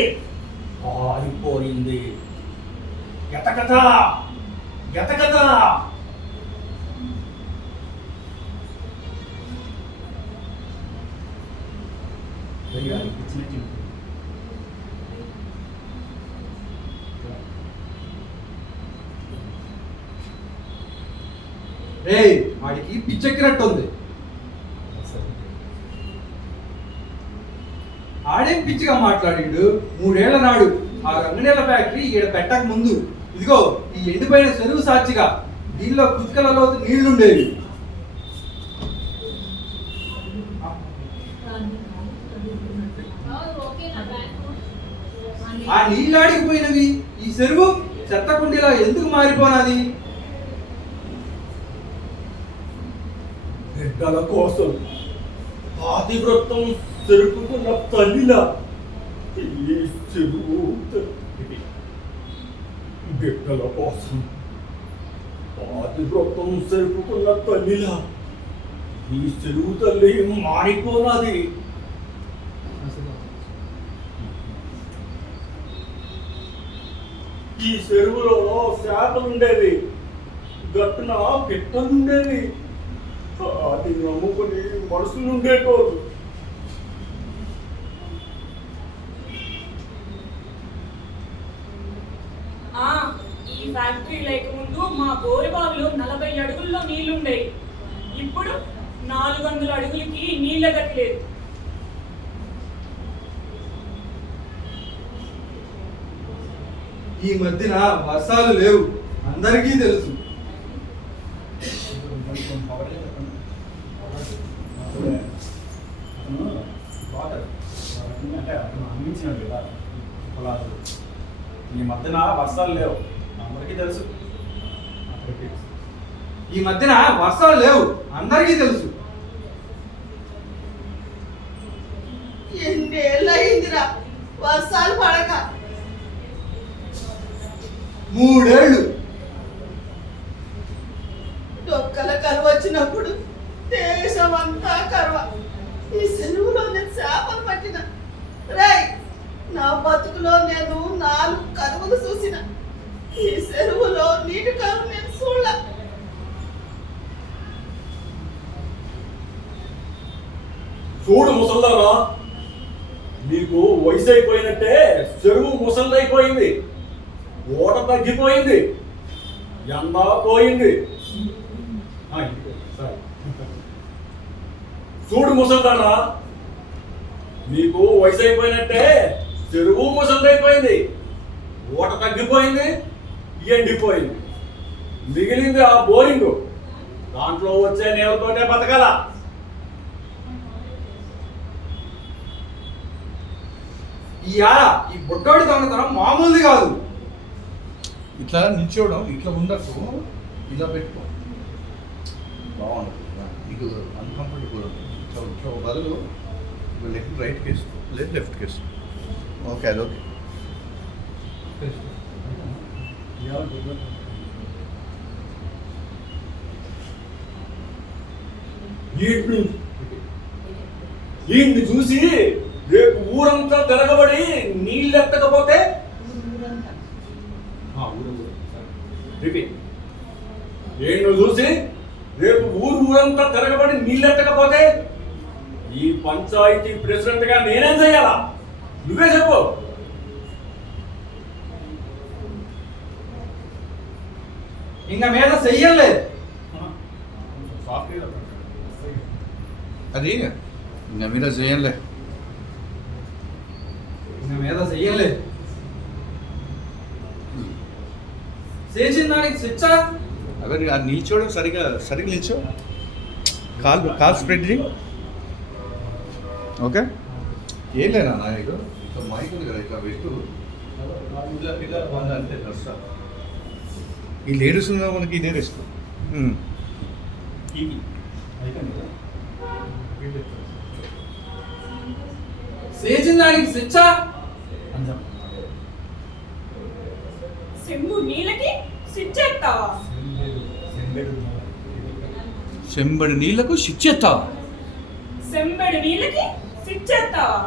పారిపోయింది. ఎతకదా ఎతకదా. రేయ్ వాడికి పిచ్చెక్కినట్టుంది. ఆడేం పిచ్చిగా మాట్లాడిండు. 3 ఏళ్ల నాడు ఆ రంగనీళ్ళ ఫ్యాక్టరీ ఈడ పెట్టక ముందు ఇదిగో ఈ ఎండిపోయిన చెరువు సాక్షిగా దీనిలో కుతికలలో నీళ్లుండేవి. ఆ నీళ్ళాడికిపోయినవి ఈ చెరువు చెత్త కుండీలా ఎందుకు మారిపోనాది? బిడ్డల కోసం పాతివ్రతం చెరుపుకున్న తల్లిలా ఈ చెరువు బిడ్డల కోసం పాతివ్రతం చెరుపుకున్న తల్లిలా ఈ చెరువు తల్లి మారిపోనాది. ఈ చెరువులో చేపలుండేవి, గట్టున పిట్టలుండేవి. అది నమ్ముకుని మనుషులు ఉండేటోళ్ళు. ఈ ఫ్యాక్టరీ లేకముందు మా బోరుబావిలో 40 అడుగుల్లో నీళ్లుండేవి. ఇప్పుడు 400 అడుగులకి నీళ్ళ గట్లేదు. ఈ మధ్యన వర్షాలు లేవు, అందరికీ తెలుసు. అంటే అతను అందించినాడు కదా పొలాలు. ఈ మధ్యన వర్షాలు లేవు, అందరికీ తెలుసు. ఈ మధ్యన వర్షాలు లేవు, అందరికీ తెలుసు. ఎన్నేళ్ళయిందిరా వర్షాలు పడక. 3 ఏళ్ళు. డొక్కల కరువు వచ్చినప్పుడు దేశం అంతా కరువ. ఈ చెరువులో నేను చేపలు పట్టిన. రేయ్, నా బతుకులో నేను 4 కరువులు చూసిన. ఈ చెరువులో నీటి కరువు నేను చూడ. చూడు ముసల్దానా, నీకు వయసు అయిపోయినట్టే చెరువు ముసలిదైపోయింది. ఓట తగ్గిపోయింది, ఎండ పోయింది. చూడు ముసల్దానా, నీకు వయసు అయిపోయినట్టే చెరువు ముసలిదైపోయింది. ఓట తగ్గిపోయింది, ఎండిపోయింది. మిగిలింది ఆ బోరింగు. దాంట్లో వచ్చే నీళ్ళతోటే బతకాల. ఈ బుట్టోడి దొంగతనం మామూలుది కాదు. ఇట్లా నిల్చోవడం ఇట్లా ఉండకు, ఇలా పెట్టుకో, బాగుండదు. నీకు అన్కంఫర్టబుల్ ఉంటుంది. ఇట్లా బదులు లెఫ్ట్ రైట్కి వేసుకో, లేదు లెఫ్ట్కి వేసుకో. ఓకే, అది ఓకే. ఈయన్ని చూసి రేపు ఊరంతా తిరగబడి నీళ్ళెత్తకపోతే ఈయన్ని చూసి రేపు ఊరంతా తిరగబడి నీళ్ళెత్తకపోతే ఈ పంచాయతీ ప్రెసిడెంట్ గా నేనేం చేయాలా? నువ్వే చెప్పు. ఇంక మీద చెయ్యలేదు. అది ఇంకా మీద చేయంలే. ఇంక మీద చెయ్యలేదు. చేసిన దానికి శిక్ష. అదే నిల్చోవడం సరిగా నిల్చో. కాల్ స్ప్రెడ్ చేయి. ఓకే, ఏం లేనా నాయకు ఇట్లా మైక్ ఉంది కదా, ఇట్లా పెట్టు. ఇలా అంతే నడుస్తా. ఈ లేడీస్ ఉన్న మనకి ఇదే రిస్క్. చేసిన దానికి శిక్ష. సెంబు నీళ్ళకి సిచ్చేస్తావా? చెంబడి నీళ్లకు శిక్షేస్తావా? సెంబడి నీళ్ళకి సిచ్చేస్తావా?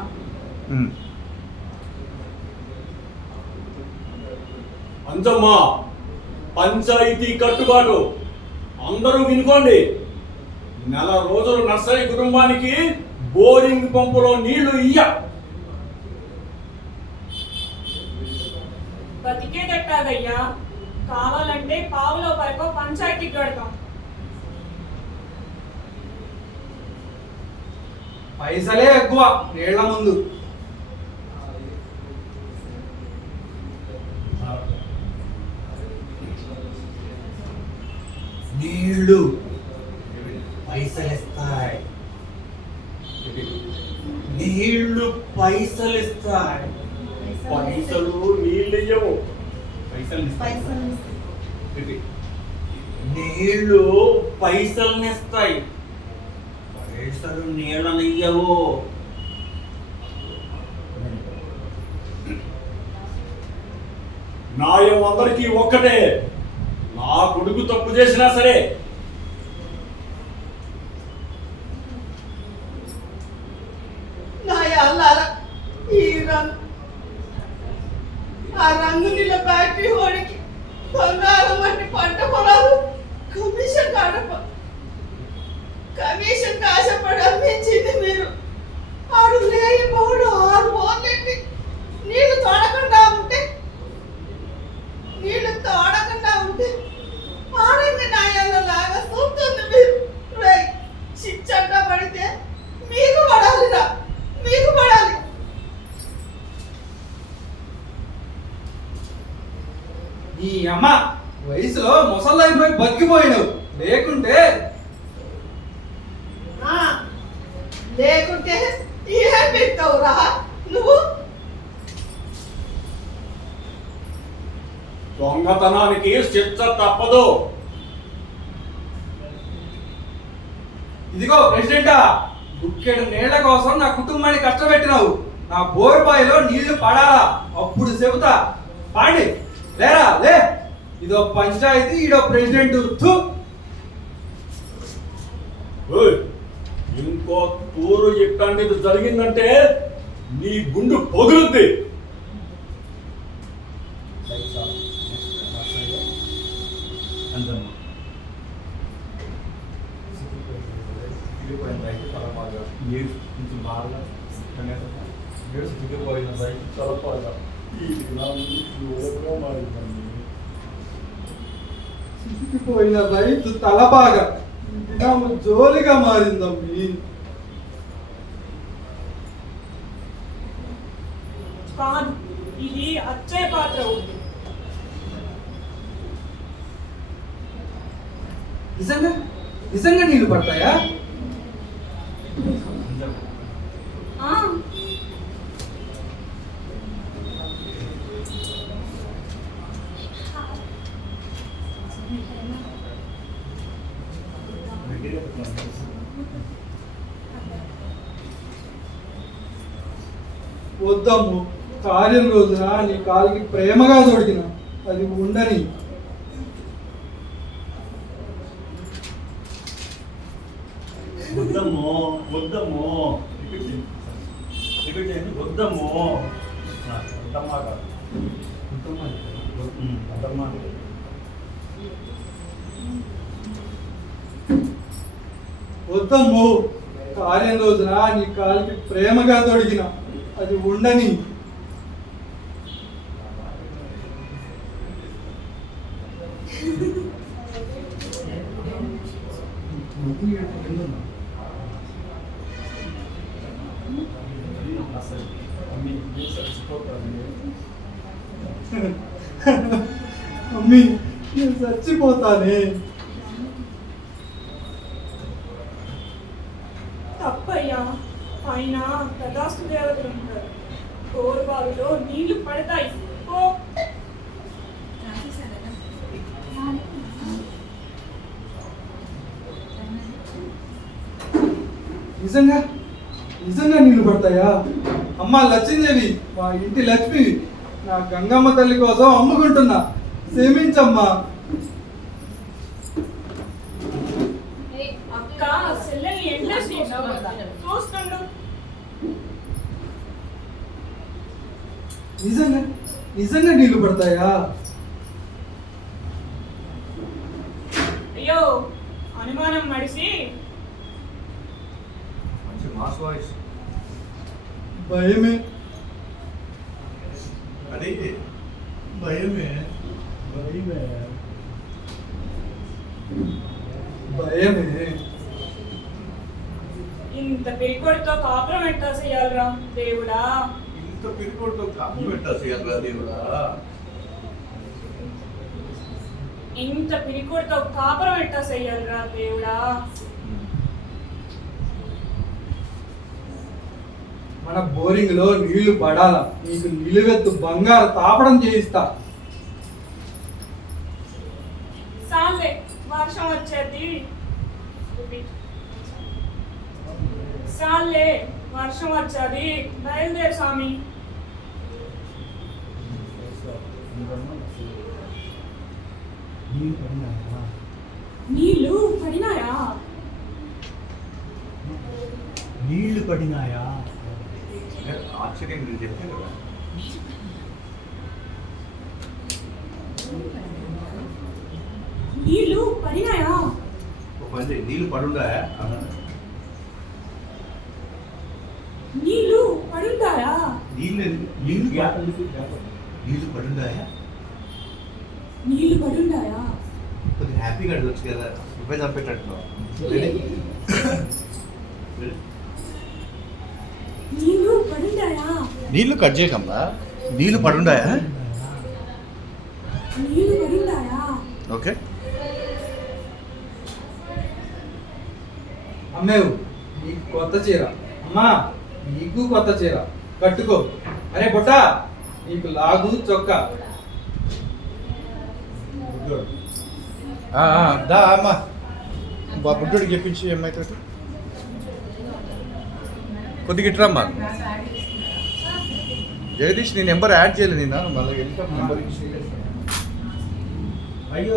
అంజమ్మా, పంచాయతీ కట్టుబాటు అందరూ వినుకోండి. నెల రోజులు నర్సరీ కుటుంబానికి బోరింగ్ పంపులో నీళ్లు ఇయ్య. బతికేదెట్టాగయ్యా? కావాలంటే పావులో పరకో పంచాయతీకి కడతాం. పైసలే ఎక్కువ నీళ్ల ముందు. నీళ్లు పైసలిస్తాయి. నీళ్లు పైసలిస్తాయి. పైసలు నీళ్ళు ఇయ్యవు. నీళ్లు పైసల్నిస్తాయి. పైసలు నీళ్ళని ఇయ్యవు. న్యాయం అందరికీ ఒక్కటే. నా కొడుకు తప్పు చేసినా సరే ఆ రంగు నీళ్ళ ఫ్యాక్టరీ వాడికి బంగారం వంటి పంట పొలాలు కమిషన్ ఆశపడి అమ్మించింది మీరు. ఆడు లేని బోర్డు 6 బోర్లెట్టి నీళ్లు తోడకుండా ఉంటే ఆడండి నాయాల లాగా చూస్తుంది మీరు. చిచ్చంట పడితే మీకు పడాలిరా, మీకు పడాలి. ఈ అమ్మ వయసులో ముసలైపోయి బతికిపోయినావు. లేకుంటే ఏం పెడతావురా నువ్వు? దొంగతనానికి శిక్ష తప్పదు. ఇదిగో ప్రెసిడెంటా, గుక్కెడు నీళ్ల కోసం నా కుటుంబాన్ని కష్టపెట్టినావు. నా బోరుబాయిలో నీళ్లు పడాలా అప్పుడు చెబుతా. పాడి లేరా లే. ఇదో పంచాయతీ, ఈడో ప్రెసిడెంట్. ఇంకో తూరు ఇట్లాంటిది జరిగిందంటే నీ గుండు పొగులుద్ది. పోయిన రైతు తలబాగా జోలిగా మారిందమ్మి. కాదు, ఇది అచ్చే పాత్ర ఉంది. నిజంగా నీళ్లు పడతాయా? వద్దమ్ము, కార్యం రోజున నీ కాలికి ప్రేమగా దొడికిన అది ఉండని. వద్దమ్మో వద్దమ్మో వద్దమ్మ కాదు వద్దమ్మ వద్దమ్ము కార్యం రోజున నీ కాలికి ప్రేమగా తొడిగిన అది ఉండని. అసలు అమ్మి చచ్చిపోతాను. మమ్మీ నేను చచ్చిపోతానే. తప్పయ్యా, ఆయన తదాస్తు దేవతలు ఉంటారు. గోరుబావిలో నీళ్లు పడతాయి. ఓ నిజంగా నిజంగా నీళ్లు పడతాయా? అమ్మ లక్ష్మీదేవి, మా ఇంటి లక్ష్మి, నా గంగమ్మ తల్లి కోసం అమ్ముకుంటున్నా, క్షమించమ్మా. అక్క సెల్లని ఎండా చూస్తుండు. నిజంగా నిజంగా నీళ్లు పడతాయా? అయ్యో అనుమానం మడిసి మంచి మాస్ వాయిస్. భయమే అది భయమే. భయమే భయమే. ఇంత పిరికొడితో కాపురం ఎట్టా చేయాలరా దేవుడా? ఇంత పిరికొడుతో కాపు పెట్టేసేయాలరా దేవుడా. ఇంత పిరికొడితో కాపురం ఎట్టా చేయాలరా దేవుడా? మన బోరింగ్ లో నీళ్లు పడాల, నీకు నిలువెత్తు బంగారు తాపడం చేయిస్తా. సాలే వర్షం వచ్చేది. సాలే వర్షం వచ్చేది. బయలుదేరు స్వామి. నీళ్ళు పడినాయా? నీళ్లు పడినాయా? ఆశ్చర్యం మీరు చెప్పారు కదా. నీళ్ళు పడినాయా? ఒక పని చేయి, నీళ్ళు పడుండాయా? నీళ్ళు పడుంటాయా? నీళ్ళు నీళ్ళు పడుండాయా? నీళ్ళు పడుంటాయా? కొద్దిగా హ్యాపీగా అడగచ్చు కదా, ఇబ్బంది చంపేటట్టు. నీళ్ళు పడుంటాయా? నీళ్ళు కట్ చేయకమ్మా. నీళ్ళు పడుండాయా? నీళ్ళు పడుంటాయా? ఓకే. అమ్మేవు నీకు కొత్త చీర, అమ్మా నీకు కొత్త చీర కట్టుకో. అరే బొట్టా నీకు లాగు చొక్కా. దా అమ్మా, బుడ్డోడికి చెప్పించి అమ్మాయి తోటి కొద్దిగా ఇట్రమ్మా. జగదీష్ నీ నెంబర్ యాడ్ చేయలేదు నేను, మళ్ళీ వెళ్తాం నెంబర్ ఇచ్చి. అయ్యో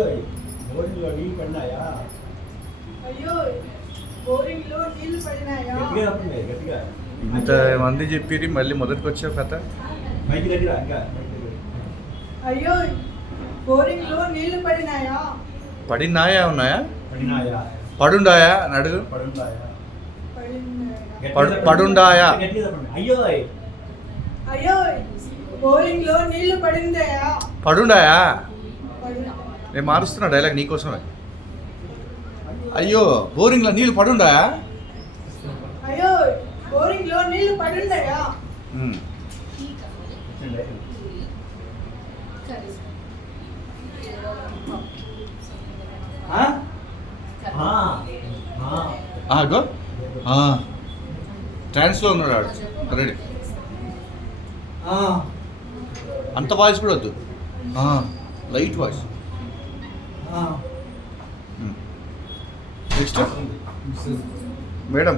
బోరింగ్లో నీళ్ళు పడినాయా? అయ్యో బోరింగ్ లో నీళ్లు పడినాయా? గట్టిగా చెప్పండి, గట్టిగా. ఇంతమంది చెప్పిరి, మళ్ళీ మొదటికి వచ్చావు కథ. మైకి దగ్గర ఇంకా మైకి దగ్గర. అయ్యో బోరింగ్ లో నీళ్లు పడినాయా? పడినాయా ఉన్నాయా? పడినాయా? పడుండాయా అని అడుగు. పడున్నాయా? పడినాయా? పడుండాయా? గట్టిగా చెప్పండి. అయ్యో అయ్యో బోరింగ్ లో నీళ్లు పడిందాయా? పడుండాయా? పడి- నేను మారుస్తున్నా డైలాగ్ నీకోసమే. అయ్యో బోరింగ్లో నీళ్ళు పడుండాయా? అయ్యో బోరింగ్ లో నీళ్లు పడిందాయా? గో ట్రాన్స్లో ఉన్నాడు ఆడు. రెడీ. అంత వాయిస్ కూడా వద్దు, లైట్ వాయిస్. నెక్స్ట్ మేడం,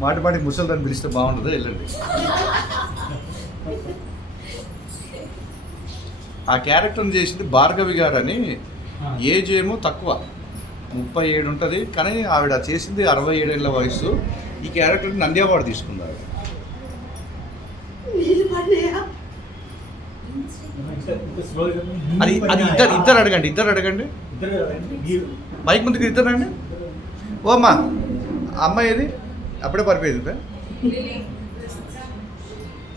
మాటి మాటికి ముసలిదాన్ని పిలిస్తే బాగుంటుంది, వెళ్ళండి. ఆ క్యారెక్టర్ని చేసింది భార్గవి గారు అని. ఏజ్ ఏమో తక్కువ, 37 ఉంటుంది, కానీ ఆవిడ చేసింది 67 ఏళ్ళ వయసు. ఈ క్యారెక్టర్ని నంది అవార్డు తీసుకున్నారు. నీళ్ళు ఇంకా స్లోగా అది అది ఇద్దరు అడగండి ఇద్దరు కదండి మీరు మైక్ ముందుకు ఇద్దరు రండి. ఓ అమ్మా అమ్మాయి ఏది అప్పుడే పరిపోయింది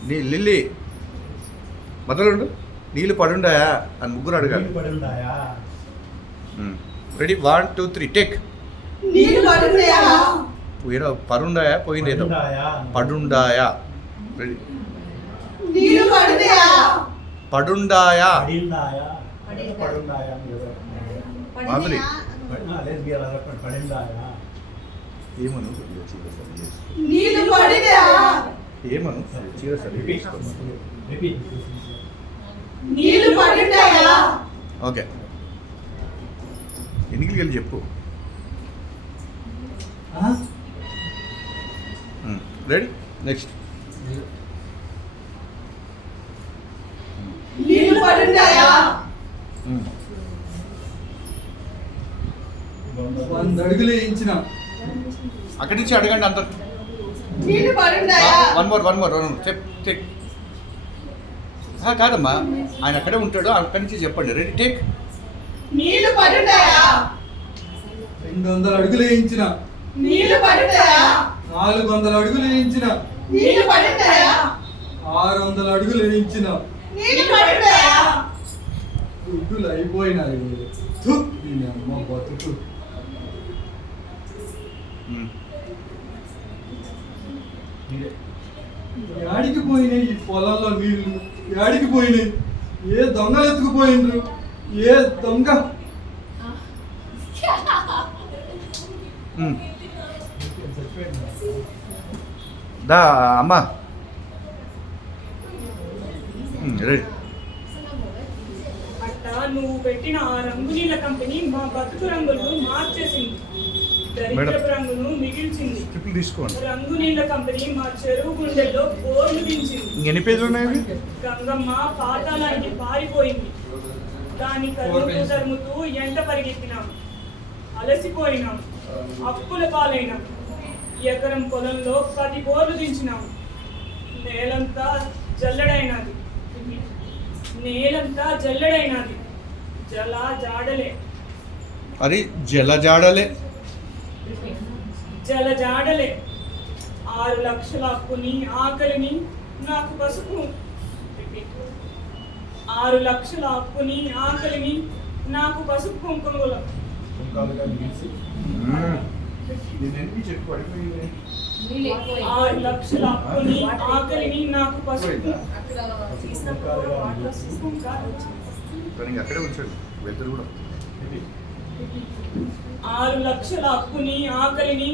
నీ లిల్లీ మొదలుండు. నీళ్ళు పడుండాయా అని ముగ్గురు అడగాలి. నీళ్ళు పడి ఉన్నాయా? Ready 1 2 3 take. నీళ్ళు పడున్నాయా? ఏదో పరుండాయా పోయింది ఏదో పడున్నాయా? పడుండాయా. రెడీ నీళ్ళు పడున్నాయా? పడుండాయా. పడిందాయా? పడున్నాయా అని కదా. మాధురి లేదు మీరు అలా చెప్పండి. పడిందాయా? ఏమను నీళ్ళు పడినాయా? ఏమను రిపీట్. నీళ్ళు పడున్నాయా? ఓకే ఎన్నికలకి వెళ్ళి చెప్పు. Ready next. నీళ్ళు పడున్నాయా? 100 అడుగులు వేయించిన అక్కడి నుంచి అడగండి అందరు. నీళ్ళు పడున్నాయా? One more check. కాదమ్మా ఆయన అక్కడే ఉంటాడు అక్కడి నుంచి చెప్పండి. Ready take. నీళ్ళు పడున్నాయా? 200 అడుగులు వేయించిన నీళ్ళు పడున్నాయా? 400 అడుగులు వేయించిన నీళ్ళు పడున్నాయా? 600 అడుగులు వేయించిన నీళ్ళు పడున్నాయా? గుడ్డులు అయిపోయినాయి. థు, దీని అమ్మ బతుకు. యాడికి పోయినాయి ఈ పొలంలో నీళ్లు? యాడికి పోయినాయి? ఏ దొంగలు ఎత్తుకుపోయినరు? ఏ దొంగ? దా అమ్మా రెడీ. అట్ట నువ్వు పెట్టిన ఆ రంగు నీళ్ళ కంపెనీ మా బతుకు రంగులను మార్చేసింది, దరిద్రపు రంగును మిగిల్చింది. ట్రిపుల్ తీసుకోండి. రంగు నీళ్ళ కంపెనీ మా చెరువు గుండెల్లో బోర్లు దించింది. ఇంకెన్ని పేజీలు ఉన్నాయి? గంగమ్మ పాతాళానికి పారిపోయింది. దాని కరువుతూ తరుముతూ ఎంట పరిగెత్తినాం, అలసిపోయినాం, అప్పుల పాలైనాం. ఎకరం పొలంలో 10 బోర్లు దించినాం. నేలంతా జల్లడైనది, జల జాడలే. అది జలజాడలే. 6 లక్షల అప్పుని ఆకలిని నాకు పసుపు 6 లక్షల అప్పుని ఆకలిని నాకు పసుపు కుంకుమల. కుంకాలుగా మిగిల్చి 6 లక్షల అప్పుని ఆకలిని నాకు పసుపు అక్కడే ఉంచాడు వెళ్తారు కూడా. 6 లక్షల అప్పుని ఆకలిని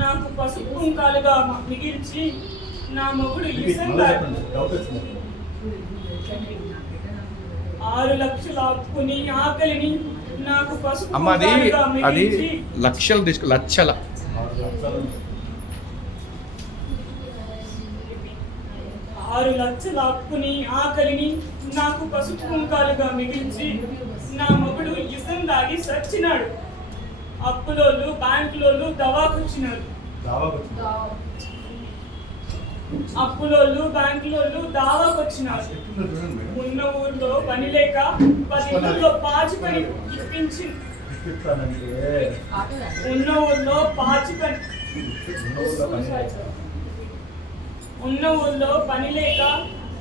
నాకు పసుపు కుంకాలుగా మిగిల్చి నా మొగుడు ఇసంగా. డౌట్ వచ్చింది. 6 లక్షల అప్పుని ఆకలిని నాకు పసుపు అమ్మ అది కుంకాలుగా అది మిగిల్చి లక్షలు తీసుకో. లక్షల 6 లక్షల అప్పుని ఆకలిని నాకు పసుపు కుంకాలుగా మిగిల్చి నా మొగుడు ఇసం దాగి సచ్చినాడు. అప్పులోళ్ళు బ్యాంకులోళ్ళు దవాకొచ్చినారు. ఉన్న ఊర్లో పని లేక 10 ఇళ్ళల్లో పాచి పని ఇప్పించి ఉన్న ఊర్లో పని లేక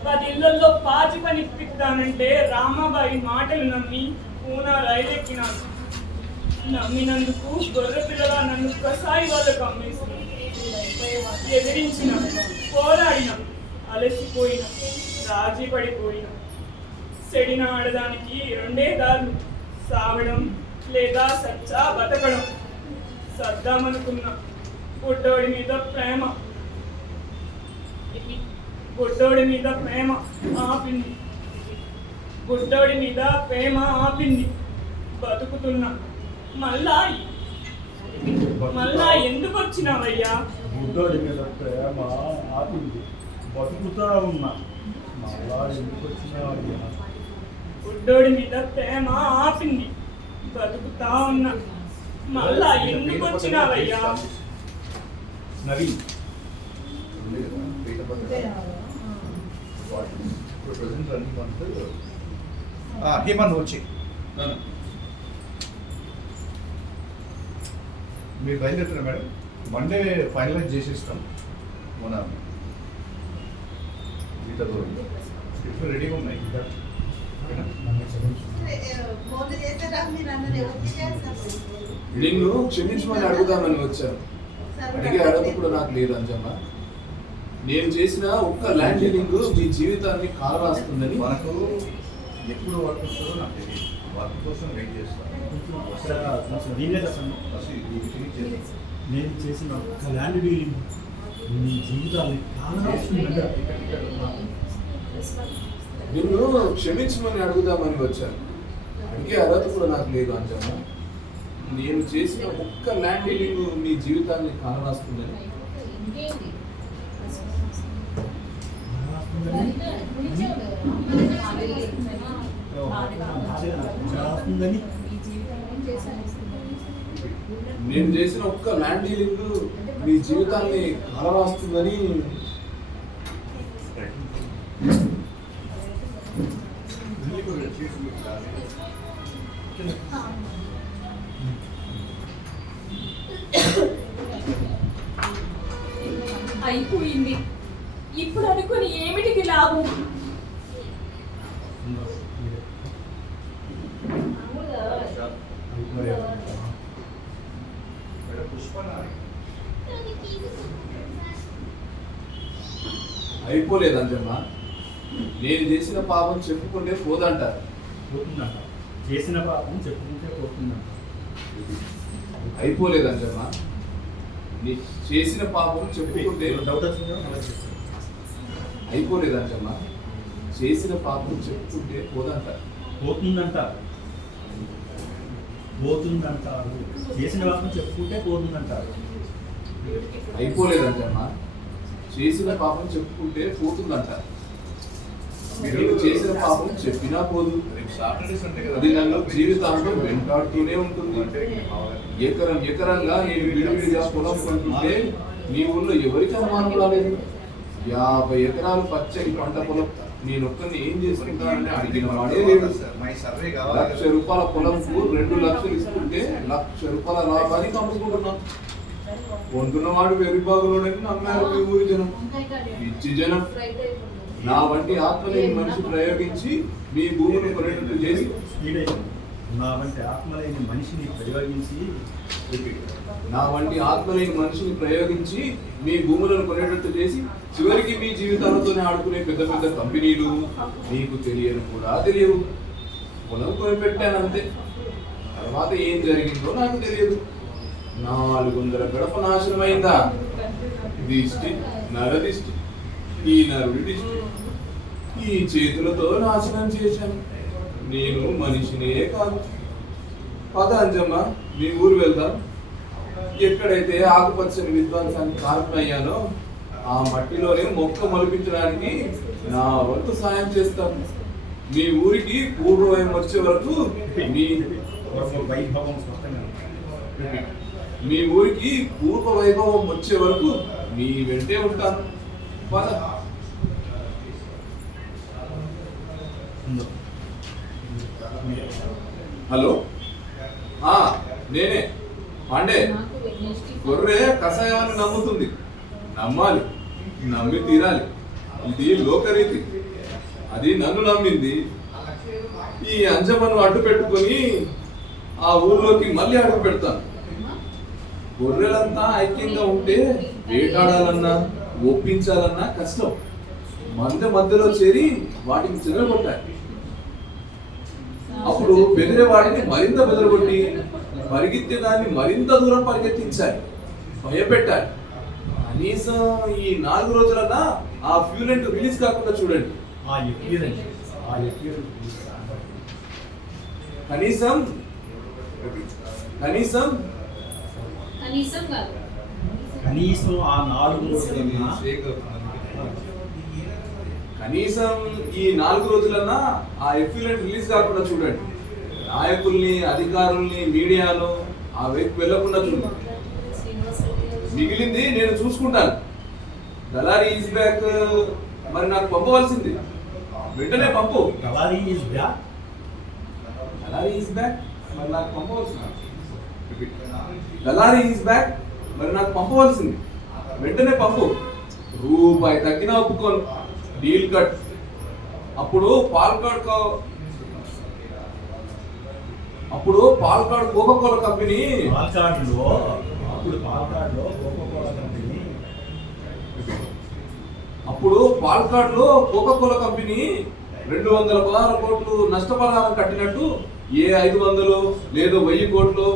10 ఇళ్లలో పాచి పని ఇప్పిస్తానంటే రామాబాయి మాటలు నమ్మి పూనా రైలెక్కినాను. నమ్మినందుకు గొర్రె పిల్లల నన్ను కసాయి వాళ్ళకు అమ్మేసి ఎదిరించిన, పోరాడిన, అలసిపోయిన, రాజీ పడిపోయిన. చెడిన ఆడదానికి 2 దారులు, సావడం లేదా సచ్చా బతకడం. సద్దామనుకున్న బుడ్డోడి మీద ప్రేమ ఆపింది. బతుకుతున్నా. మళ్ళా ఎందుకు వచ్చినావయ్యా? బుడ్డోడి మీద ప్రేమ ఆపింది. బతుకుతా ఉన్నా. మళ్ళా ఎందుకు వచ్చినావయ్యా? బుడ్డోడి మీద ప్రేమ ఆపింది. బతుకుతా ఉన్నా. మళ్ళా ఎందుకు వచ్చినావయ్యా? నవీన్ హేమా నువ్వు వచ్చి మీరు బయలుదేరుతున్నారు మేడం. మండే ఫైనలైజ్ చేసేస్తాం. మన గీతతో ఇప్పుడు రెడీగా ఉన్నాయి. ఫోన్ చేశారా మీరు అన్నది ఎవరికి చేస్తారు? నిన్ను క్షమించమని అడుగుదామని వచ్చాను. అడిగే అడగ కూడా నాకు లేదు అంజమ్మ. నేను చేసిన ఒక్క ల్యాండ్ డీలింగ్ మీ జీవితాన్ని కాలరాస్తుందని. మనకు ఎప్పుడు వర్క్ వస్తుందో నాకు తెలియదు. వర్క్ కోసం వెయిట్ చేస్తాను. నేను చేసిన ఒక్క ల్యాండ్ డీలింగ్ మీ జీవితాన్ని కాలరాస్తుందంటే నిన్ను క్షమించమని అడుగుదామని వచ్చాను. అడిగే అర్హత కూడా నాకు లేదు అంజమ్మ. నేను చేసిన ఒక్క ల్యాండ్ డీలింగ్ మీ జీవితాన్ని కాలరాస్తుందని. కాలరాస్తుందని నేను చేసిన ఒక్క ల్యాండ్ డీలింగ్ మీ జీవితాన్ని కాలరాస్తుందని. అయిపోయింది. ఇప్పుడు అనుకుని ఏమిటికి లాభం? అయిపోలేదు అంజమ్మ. నేను చేసిన పాపం చెప్పుకుంటే పోదంటారు. పోతుందంట. చేసిన పాపం చెప్పుకుంటే పోతుందంట. అయిపోలేదు అంజమ్మ. నీ చేసిన పాపం చెప్పుకుంటే డౌట్ వచ్చిందా? అయిపోలేదు అంజమ్మ. చేసిన పాపం చెప్పుకుంటే పోదంటారు. పోతుందంటారు. పోతుందంటారు. చేసిన పాపం చెప్పుకుంటే పోతుందంటారు. అయిపోలేదు అంజమ్మ. చేసిన పాపం చెప్పుకుంటే పోతుందంటారు. మీరు చేసిన పాపం చెప్పినా పోదు. సాటర్డే సండే అది నన్ను జీవితాంతం వెంటాడుతూనే ఉంటుంది. ఎకరంగా నేను విడివిడిగా పొలం కొంటుంటే మీ ఊళ్ళో ఎవరికి అనుమానం రాలేదు. 50 ఎకరాలు పచ్చని పంట పొలం నేనొక్కరిని ఏం చేసుకుంటానని అడిగిన వాడే లేదు. ₹1,00,000 పొలంకు 2 లక్షలు ఇస్తుంటే ₹1,00,000 లాభానికి అమ్ముకుంటున్నాం. కొంటున్నవాడు వెర్రిబాగులోనని నమ్మారు మీ ఊరి జనం. పిచ్చి జనం. నా వంటి ఆత్మలేని మనిషి ప్రయోగించి మీ భూమిని కొనేటట్టు చేసి నా వంటి ఆత్మలేని మనిషిని ప్రయోగించి మీ భూములను కొనేటట్టు చేసి చివరికి మీ జీవితాలతోనే ఆడుకునే పెద్ద పెద్ద కంపెనీలు మీకు తెలియని కూడా తెలియవు. పొలం కొనిపెట్టాను అంతే. తర్వాత ఏం జరిగిందో నాకు తెలియదు. 400 గడప నాశనమైందా? దిష్టి, నరదిష్టి, ఈ నరుడి దిష్టి ఈ చేతులతో నాశనం చేశాను. నేను మనిషినే కాదు. పద అంజమ్మ, మీ ఊరు వెళ్దాం. ఎక్కడైతే ఆకుపచ్చని విధ్వంసానికి కారణమయ్యానో ఆ మట్టిలోనే మొక్క మొలిపించడానికి నా వంతు సాయం చేస్తాను. మీ ఊరికి పూర్వవైపు వచ్చే వరకు మీ ఊరికి పూర్వ వైభవం వచ్చే వరకు మీ వెంటే ఉంటాను. పద. హలో, నేనే పాండే. గొర్రె కషాయాన్ని నమ్ముతుంది. నమ్మాలి, నమ్మి తీరాలి. ఇది లోకరీతి. అది నన్ను నమ్మింది. ఈ అంజమ్మను అడ్డు పెట్టుకొని ఆ ఊర్లోకి మళ్ళీ అడుగు పెడతాను. గొర్రెలంతా ఐక్యంగా ఉంటే వేటాడాలన్నా ఒప్పించాలన్నా కష్టం. మధ్యలో చేరి వాటిని చెదరగొట్టాలి. అప్పుడు బెదిరే వాడిని మరింత బెదరగొట్టి పరిగెత్తే దాన్ని మరింత దూరం పరిగెత్తించాలి, భయపెట్టాలి. కనీసం ఈ 4 రోజులన్నా ఆ ఫ్యూలెంట్ రిలీజ్ కాకుండా చూడండి. కనీసం ఆ 4 రోజులన్నా కనీసం ఈ 4 రోజులన్నా ఆ ఎఫ్యూలెంట్ రిలీజ్ కాకుండా చూడండి. నాయకుల్ని, అధికారుల్ని, మీడియాను ఆ వైపు వెళ్లకుండా చూడండి. మిగిలింది నేను చూసుకుంటాను. దళారీ ఈజ్ బ్యాక్. మరి నాకు పంపవలసింది వెంటనే పంపు. దళారీ ఈజ్ బ్యాక్. దళారీ ఈజ్ బ్యాక్ మరి నాకు పంపవలసింది. దళారీ ఈజ్ బ్యాక్ మరి నాకు పంపవలసింది. వెంటనే పంపు. రూపాయి తగ్గినా ఒప్పుకోను. Deal cut. అప్పుడు పాల్కాడ్ కోకోకోలా కంపెనీ పాల్కాడ్లో కోకోకోలా కంపెనీ అప్పుడు పాల్కాడ్లో కోకోకోలా కంపెనీ 216 కోట్లు నష్టపరిహారం కట్టినట్టు ఏ 500 లేదో 1000 కోట్లు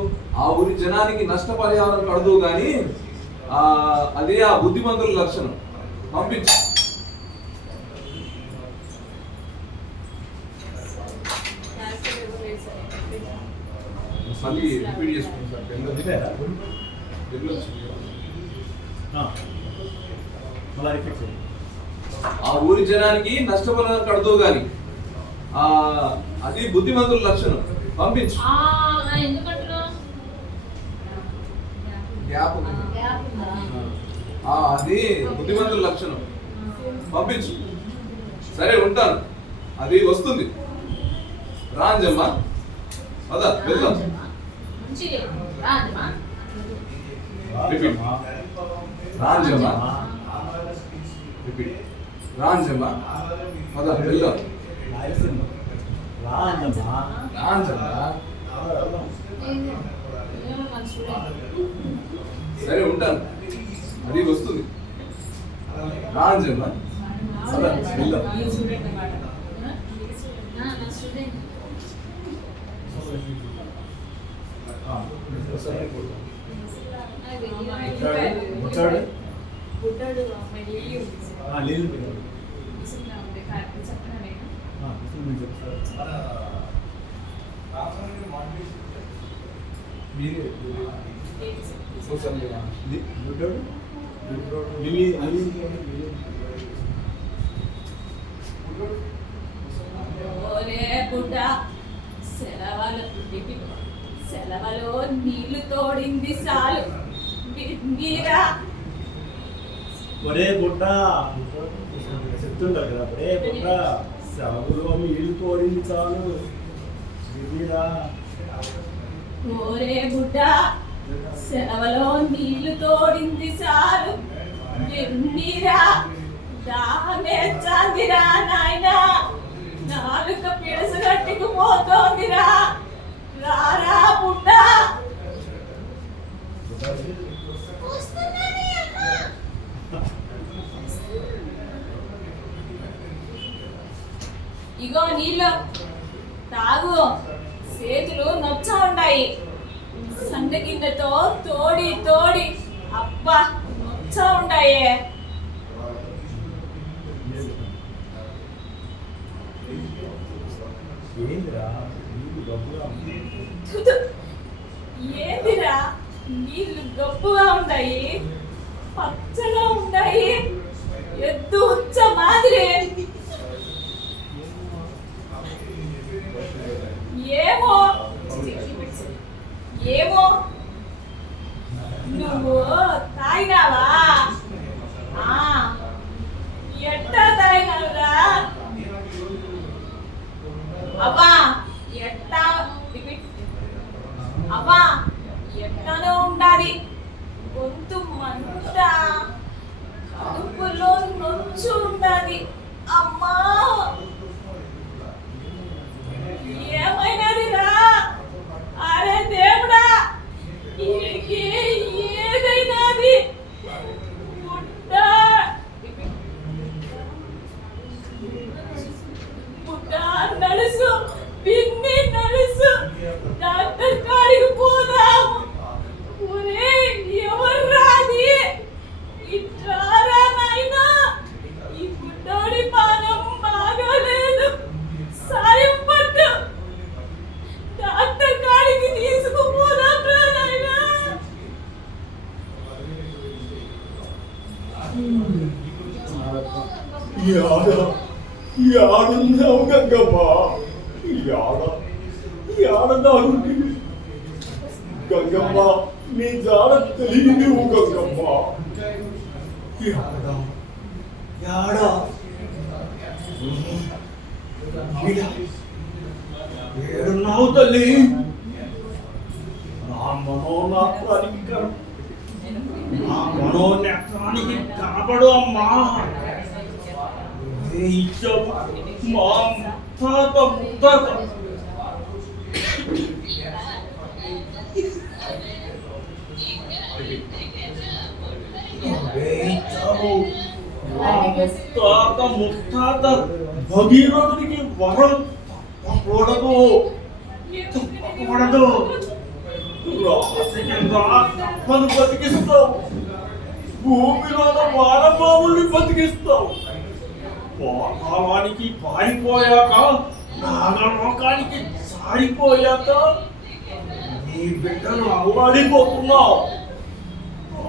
ఆ ఊరి జనానికి నష్టపరిహారం కడదు కానీ అదే ఆ బుద్ధిమంతుల లక్షణం. పంపించు. మళ్ళీ రిపీట్ చేసుకుంటాను సార్. మళ్ళీ రిపీట్ చేయండి. ఆ ఊరి జనానికి నష్టపరిహారం కడదు గాని అది బుద్ధిమంతుల లక్షణం. పంపించు. ఎందుకంటున్నావు? గ్యాప్ ఉంది. అది బుద్ధిమంతుల లక్షణం. పంపించు. సరే ఉంటాను. అది వస్తుంది. రాంజమ్మ అదా వెళ్దాం. రిపీట్. రాంజమ్మ రిపీట్. రాంజమ్మ అదా వెళ్దాం. సరే ఉంటాను. అది వస్తుంది. రాంజమ్మ అదా వెళ్దాం. సెలవలో నీళ్లు తోడింది చాలు. మీరా ఒరే బుడ్డ చెప్తుంటారు కదా, ఒరే బుడ్డ సెలవులో నీళ్లు తోడింది చాలు. ఓరే బుడ్డ సెలవలో నీళ్లు తోడింది చాలు. నీరా దాహమే చాందిరా నాయనా, నాలుక పిడసు కట్టుకుపోతోందిరా. రారా బుడ్డ. ఇగో నీళ్ళు తాగు. చేతులు నొచ్చ ఉన్నాయి. సందగిన్నెతో తోడి తోడి అబ్బా నొచ్చ ఉన్నాయి. ఏందిరా నీళ్ళు గొప్పగా ఉన్నాయి, పచ్చగా ఉన్నాయి, ఎద్దు ఉచ్చ మాదిరి. ఏమో ఏమో నువ్వు తాగినావా? ఎట్టా తాగినావురా? అవ్వా ఎట్టా అవ్వా ఎట్టానో ఉండాలి. గొంతు మంట, కడుపులో నొచ్చు ఉండాలి. అమ్మా ఏమైనదిరా? అరే దేవుడా, ఏదైనాది పుట్ట నడుసు, పిన్ని నడుసు, డాక్టర్ కాడికి పోదాము. ఒరే ఎవర్రాది? ఇట్రారా నాయనా, ఈ పుట్టోడి పానం బాగాలేదు, సాయం పట్టు. డాక్టర్ కాడికి తీసుకుపోదాం రా నాయనా. యాడున్నావు గంగమ్మ? యాడదాగుంది గంగమ్మ? నీ జాడ తెలియదు గంగమ్మ. ఏడున్నావు తల్లి? నా మనోనాత్రానికి నా మనోనేత్రానికి కనపడు అమ్మా. ఏ ఇచ్చావు మా తాత ముత్తాత ముత్తాత ముత్తాత భగీరథుడికి వరం తప్పకూడదు, తప్పకూడదు. రాజకీయంగా తప్పను బతికిస్తావు, భూమిలో వానపాముల్ని బతికిస్తావు. పాతాళానికి పారిపోయాక, నాగలోకానికి సారిపోయాక నీ బిడ్డను అల్లాడిపోతున్నావు.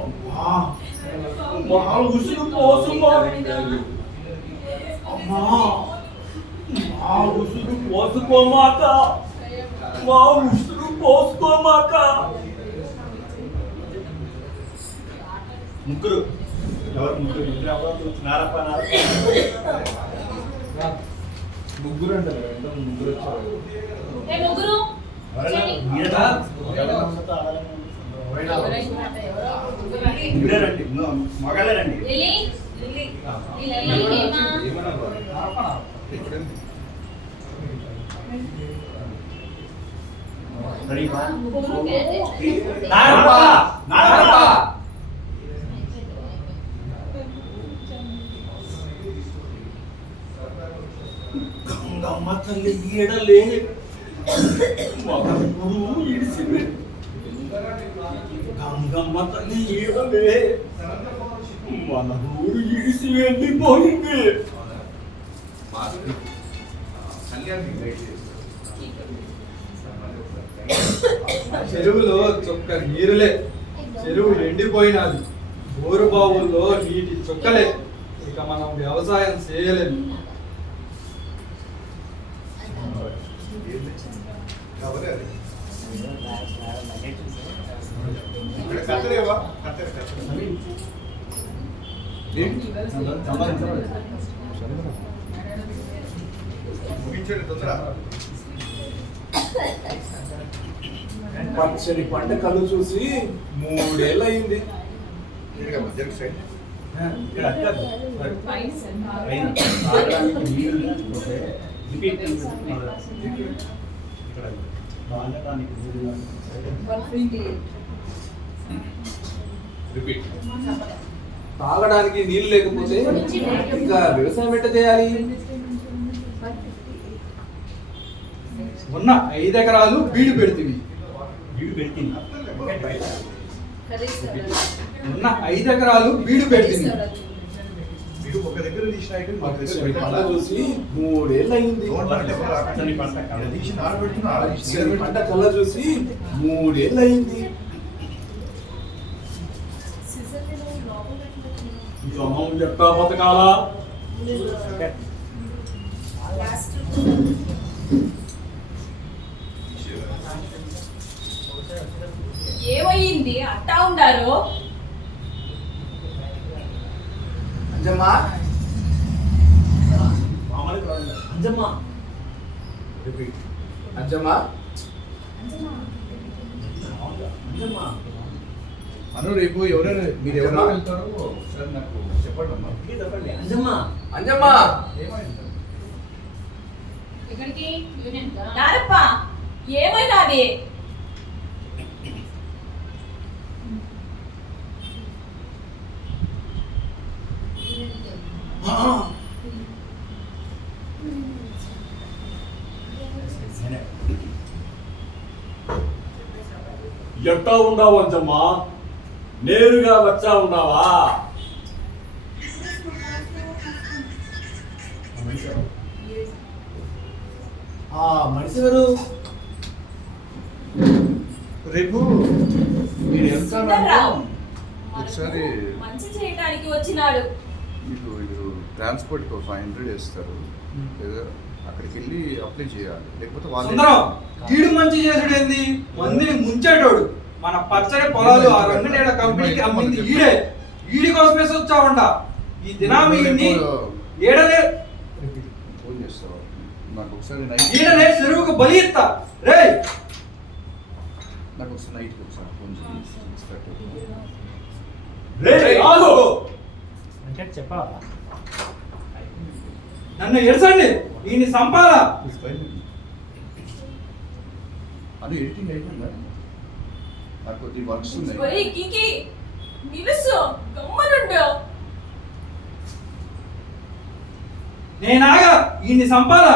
అమ్మా, మా ఉసురు పోసుమా అమ్మా, మా ఉసురు పోసుకోమాక, మా ఉసురు పోసుకోమాక. ముగ్గురు ఎవరు? ముగ్గురు నారప్ప ముగ్గురు అండి, ముగ్గురు వచ్చారు. ఏ ముగ్గురు రండి, మగలే రండి. లిల్లీ లిల్లీ ఏమా గంగమ్మ తల్లి ఈడలే మగడు ఇడిసివే. గంగమ్మ తల్లి ఈడలే మన ఊరు ఇడిసి వెళ్ళిపోయింది. చెరువులో చుక్క నీరులే, చెరువు ఎండిపోయినది, బోరు బావుల్లో నీటి చుక్కలే. ఇక మనం వ్యవసాయం చేయలేము. కత్తరేవా? ముగించండి తొందర. పచ్చని పంట కళ్ళు చూసి 3 ఏళ్ళు అయింది. తాగడానికి నీళ్ళు లేకపోతే రిపీట్ ఇక్కడ తాగడానికి నీళ్ళు రిపీట్. తాగడానికి నీళ్ళు లేకపోతే ఇంకా వ్యవసాయం ఎట్ట చేయాలి? ఉన్న 5 ఎకరాలు బీడు పెడుతుంది. వీడు పెట్టింది ఉన్న 5 ఎకరాలు బీడు పెడుతుంది. మీరు ఒక దగ్గర తీసిన ఐటమ్ మాకు పచ్చని పంట చూసి 3 ఏళ్ళు అయింది. పచ్చని పంట తీసి నానబెడుతున్నా పచ్చని పంట కళ్ళ చూసి 3 ఏళ్ళు అయింది. జమం ఎట్టా బతకాలా? ఏమయ్యింది అట్టా ఉండారు? అంజమ్మా, అంజమ్మా రిపీట్. అంజమ్మా, అంజమ్మా అను రేపు ఎవరైనా మీరు ఎవరైనా వెళ్తారో ఒకసారి నాకు చెప్పండి అమ్మా. చెప్పండి. అంజమ్మా అంజమ్మా, ఎక్కడికి యూనియన్ కా నారప్ప ఏమైనాది? ఎట్టా ఉన్నావు అంజమ్మా? నేరుగా వచ్చా ఉన్నావా? మనిషి గారు రేపు మీరు వెళ్తానంటే సుందర్రావు, ఒకసారి మంచి చేయడానికి వచ్చినాడు. మీకు మీరు ట్రాన్స్పోర్ట్కి 500 వేస్తారు, లేదా అక్కడికి వెళ్ళి అప్లై చేయాలి, లేకపోతే సుందరం, ఈడు మంచి చేసుడు ఏంది? మందిని ముంచేటోడు. మన పచ్చడి పొలాలు ఆ రంగనేడ కంపెనీకి అమ్మింది ఈడే. ఈడి కోసమే వచ్చావంట. ఈ దినామి ఏడలే ఫోన్ చేస్తావా? నాకు ఒకసారి నైట్ ఈడనే చెరువుకు బలి ఇస్తా రే. నాకు ఒకసారి నైట్కి ఒకసారి ఫోన్ చేసి రేయ్, ఆగు. అంటే చెప్పా నన్ను ఎరసండి, ఈయన్ని సంపాలా. అది ఎడిటింగ్ అయిపోయిందా? నాకు కొద్ది వర్క్స్ ఉన్నాయి. ఒరేయ్ కికి నిలుసు గమ్మనుండు. నేనాగా ఈయన్ని సంపాలా.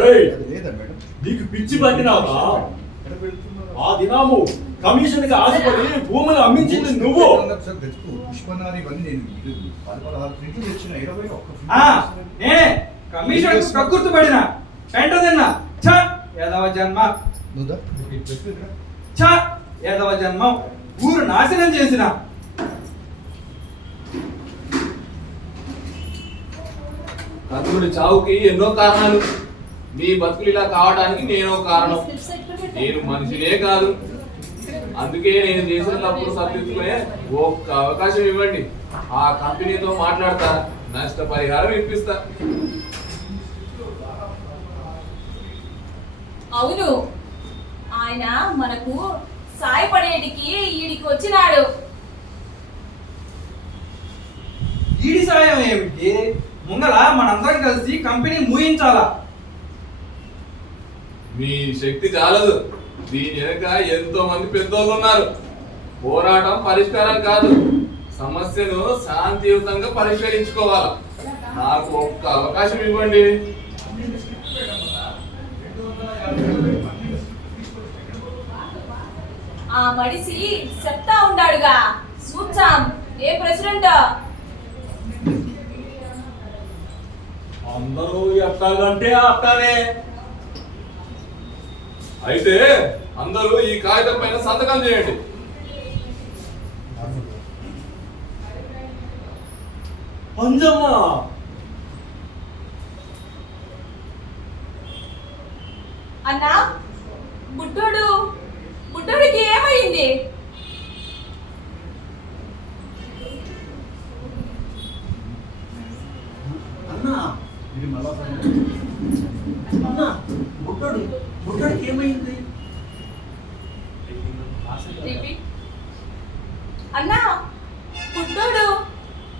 రేయ్, అది లేదా మేడం? నీకు పిచ్చి పట్టినావా? ఎక్కడ పెడుతున్నారు? ఆ దినాము కమిషన్ కి ఆశపడి భూములు అమ్మించింది నువ్వు. సార్ తెచ్చుకో. పుష్పనారి ఇవన్నీ నేను 16 ప్రింట్లు తెచ్చిన 21 ఆ, నేనే కమిషన్ కక్కుర్తి పడినా పెంట తిన్నా. ఛ ఏదవ జన్మ, నువ్వు ఛ ఏదవ జన్మం, ఊరు నాశనం చేసిన. కర్ణుడి చావుకి ఎన్నో కారణాలు. మీ బతుకులు ఇలా కావడానికి నేనో కారణం. నేను మనిషినే కాదు. అందుకే నేను చేసిన తప్పులు సరిదిద్దుకునే ఒక్క అవకాశం ఇవ్వండి. ఆ కంపెనీతో మాట్లాడతా, నష్టపరిహారం ఇప్పిస్తా. అవును, ఆయన మనకు సాయపడేటికి ఈడికి వచ్చినాడు. ఈడి సాయం ఏమిటి? ముంగల మనందరం కలిసి కంపెనీ మూయించాలా. మీ శక్తి చాలదు. దీని వెనక ఎంతో మంది పెద్దోళ్ళు ఉన్నారు. పోరాటం పరిష్కారం కాదు, సమస్యను శాంతియుతంగా పరిష్కరించుకోవాలి. నాకు ఒక్క అవకాశం ఇవ్వండి. ఆ మడిసి చెప్తా ఉండాడుగా, చూచాం ఏ ప్రెసిడెంట్. అందరూ ఎట్టాగంటే అట్టానే. అయితే అందరూ ఈ కాగితం పైన సంతకం చేయండి. అంజమ్మ, అన్నా బుడ్డోడికి ఏమైంది? అన్నా ఇది మళ్ళా అన్నా, బుడ్డోడికి ఏమైంది? అన్నా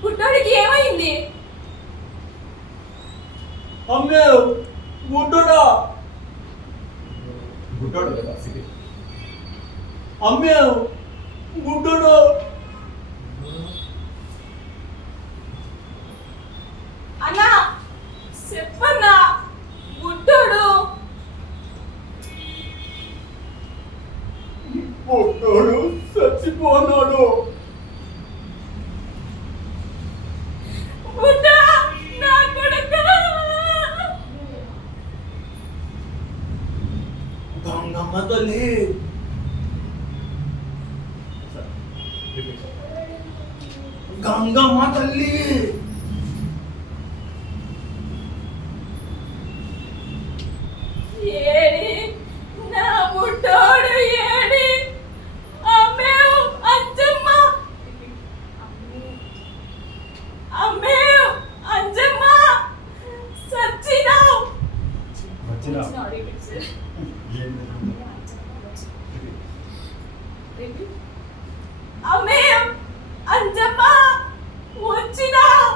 బుడ్డోడికి ఏమైంది? అమ్మే బుడ్డోడా, గుడ్డోడు కదా. అమ్మే బుడ్డోడు. అన్నా చెప్పన్నా, బుడ్డోడు బుడ్డోడు చచ్చిపోన్నాడు. బుడ్డ నా కొడుకు. గంగమ్మ తల్లి, గంగమ్మ తల్లి. ఏడి నా బుడ్డోడు ఏడి? అమ్మేవ్ అంజమ్మ, అమ్మేవ్ అంజమ్మ, సచ్చినావ్. అమ్మేవ్ అంజమ్మ వచ్చినావ్.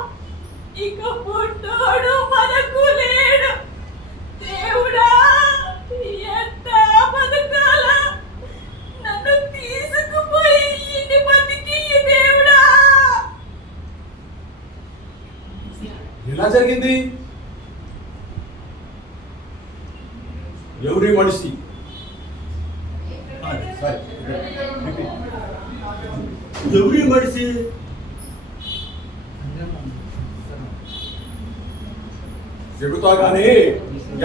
ఇక బుడ్డోడు మనకు లేడు. దేవుడా, ఎంత బతకాల? నన్ను తీసుకుపోయి ఇంటి బతికి దేవుడా. ఎలా జరిగింది? ఎవరి మనిషి? ఎవరి మనిషి? చెబుతా కానీ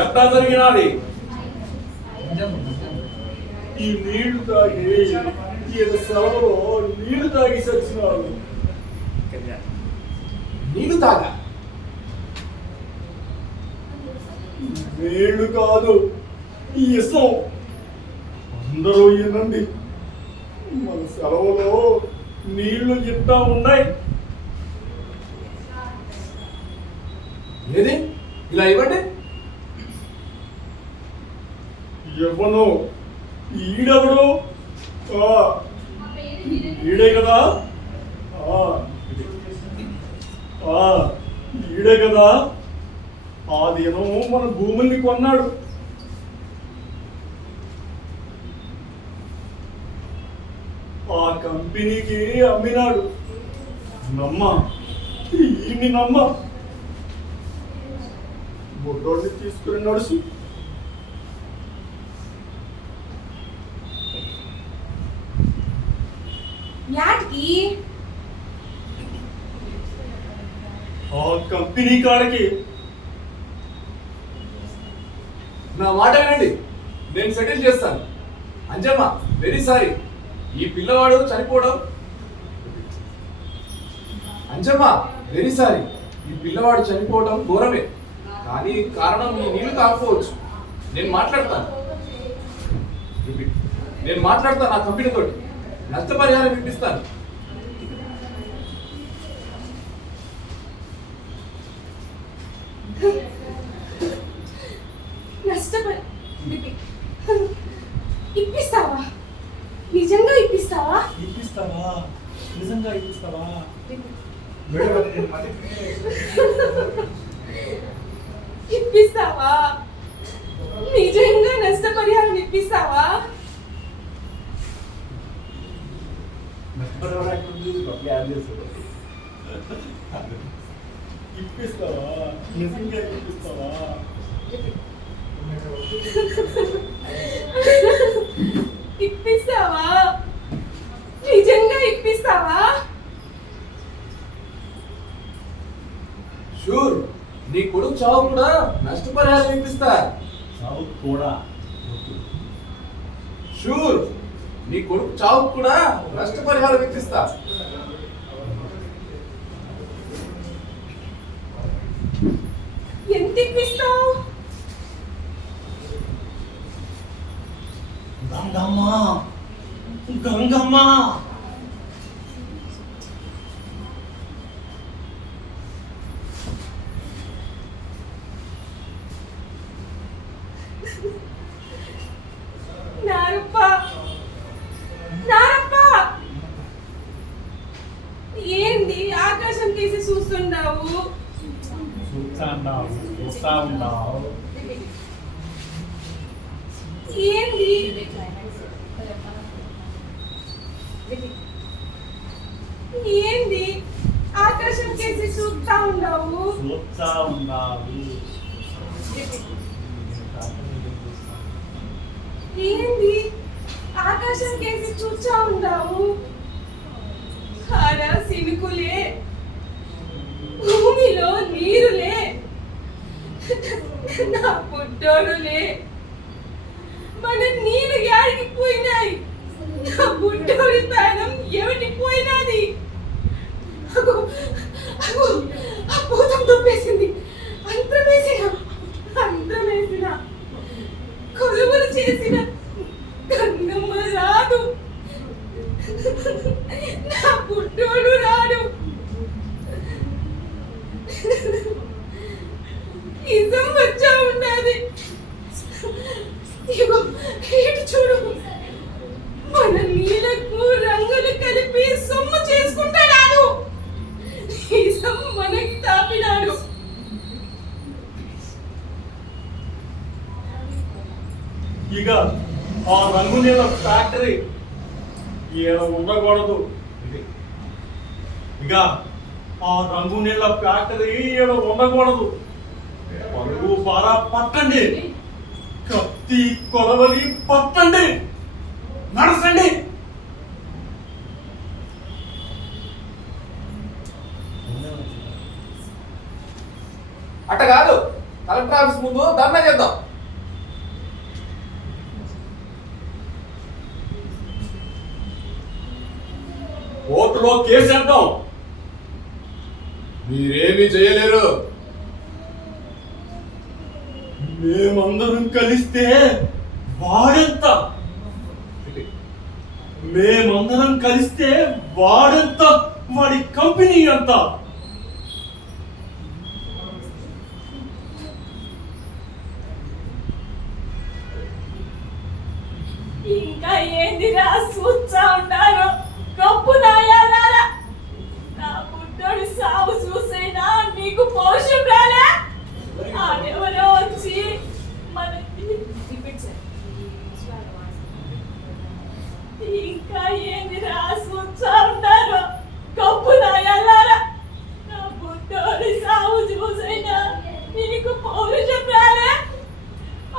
ఎట్లా జరిగినది? ఈ నీళ్లు తాగి ఈయన సెలవులో నీళ్లు తాగి సచ్చినాడు. నీళ్లు తాగా? నీళ్లు కాదు, ఈ ఇసం. అందరూ వినండి, మన సెలవులో నీళ్లు ఇట్టా ఉన్నాయి. ఏది ఇలా ఇవ్వండి. ఇవ్వను. ఈడెవడు? ఈడే కదా? ఈడే కదా ఆ దినం మన భూముల్ని కొన్నాడు. ఆ కంపెనీకి అమ్మినాడు. నమ్మ ఈయన్ని నమ్మ బొడ్డోడిని తీసుకుని నడుసు. యాటికి? ఆ కంపెనీ కాడికి. నా మాట వినండి, నేను సెటిల్ చేస్తాను. అంజమ్మ, వెరీ సారీ, ఈ పిల్లవాడు చనిపోవడం. అంజమ్మ, వెరీ సారీ, ఈ పిల్లవాడు చనిపోవడం ఘోరమే, కానీ కారణం ఈ నీళ్లు కాకపోవచ్చు. నేను మాట్లాడతాను ఆ కంపెనీతో, నష్టపరిహారం ఇప్పిస్తాను. ఇప్పిస్తావా? నిజంగా ఇప్పిస్తావా? ఇప్పిస్తావా? నిజంగా ఇప్పిస్తావా? ఇప్పిస్తావా? నిజంగా నష్టపరిహారం ఇప్పిస్తావా? ఇప్పిస్తావా? నిజంగా ఇప్పిస్తావా? ఇప్పిస్తావా? నిజంగా ఇప్పిస్తావా? షూర్, నీ కొడుకు చావు కూడా నష్టపరిహారం ఇప్పిస్తా. చావు కూడా? షూర్, నీ కొడుకు చావు కూడా నష్టపరిహారం ఇప్పిస్తా. ఎంత ఇప్పిస్తావు? గంగమ్మ, గంగమ్మ, నారప్ప, నారప్ప, ఏంది ఆకాశం కేసి చూస్తున్నావు? చూస్తా ఉన్నావు. ఏంది? ఏంది ఆకాశం కేసి చూస్తా ఉన్నావు? చూస్తా ఉన్నావు. ఏంది ఆకాశం కేసి చూస్తా ఉన్నావు? ఆడ సినుకులే, భూమిలో నీరులే, నా పుట్టోడులే, మన నీరు యాడికి పోయినాయి? నా పుట్టోడి ప్రాణం ఎవరికి పోయినది? ఆ భూతం తొప్పేసింది. అంతమేసిన కొలువులు చేసిన గంగమ్మ రాదు, నా పుట్టోడు రాడు. నిజం వచ్చా ఉన్నది. ఇగో ఇటు చూడు, మన నీళ్ళకు రంగులు కలిపి సొమ్ము చేసుకుంటాడు. నిజం మనకి తాపినాడు. ఇక ఆ రంగు నీళ్ళ ఫ్యాక్టరీ ఈడ ఉండకూడదు. ఇక ఆ రంగు నీళ్ళ ఫ్యాక్టరీ ఈడ ఉండకూడదు. పరుగు బారా పట్టండి, కత్తి కొలవలి పట్టండి, నడసండి. అట్ట కాదు, కలెక్టర్ ఆఫీస్ ముందు ధర్నా చేద్దాం. కోర్టులో కేసేద్దాం. మీరేమీ చేయలేరు. మేమందరం కలిస్తే వాడెంత? మేమందరం కలిస్తే వాడెంత? వాడి కంపెనీ ఎంత? ఇంకా ఏందిరా చూస్తా ఉన్నారు గప్పు నాయాలారా నా బుడ్డోడి సాగు చూసైనా నీకు పౌరుషం రాలే ఆడెవరో వచ్చి మనకి ఇంకా ఏందిరా చూస్తా ఉన్నారు గప్పు నాయాలారా నా బుడ్డోడి సాగు చూసైనా నీకు పౌరుషం రాలే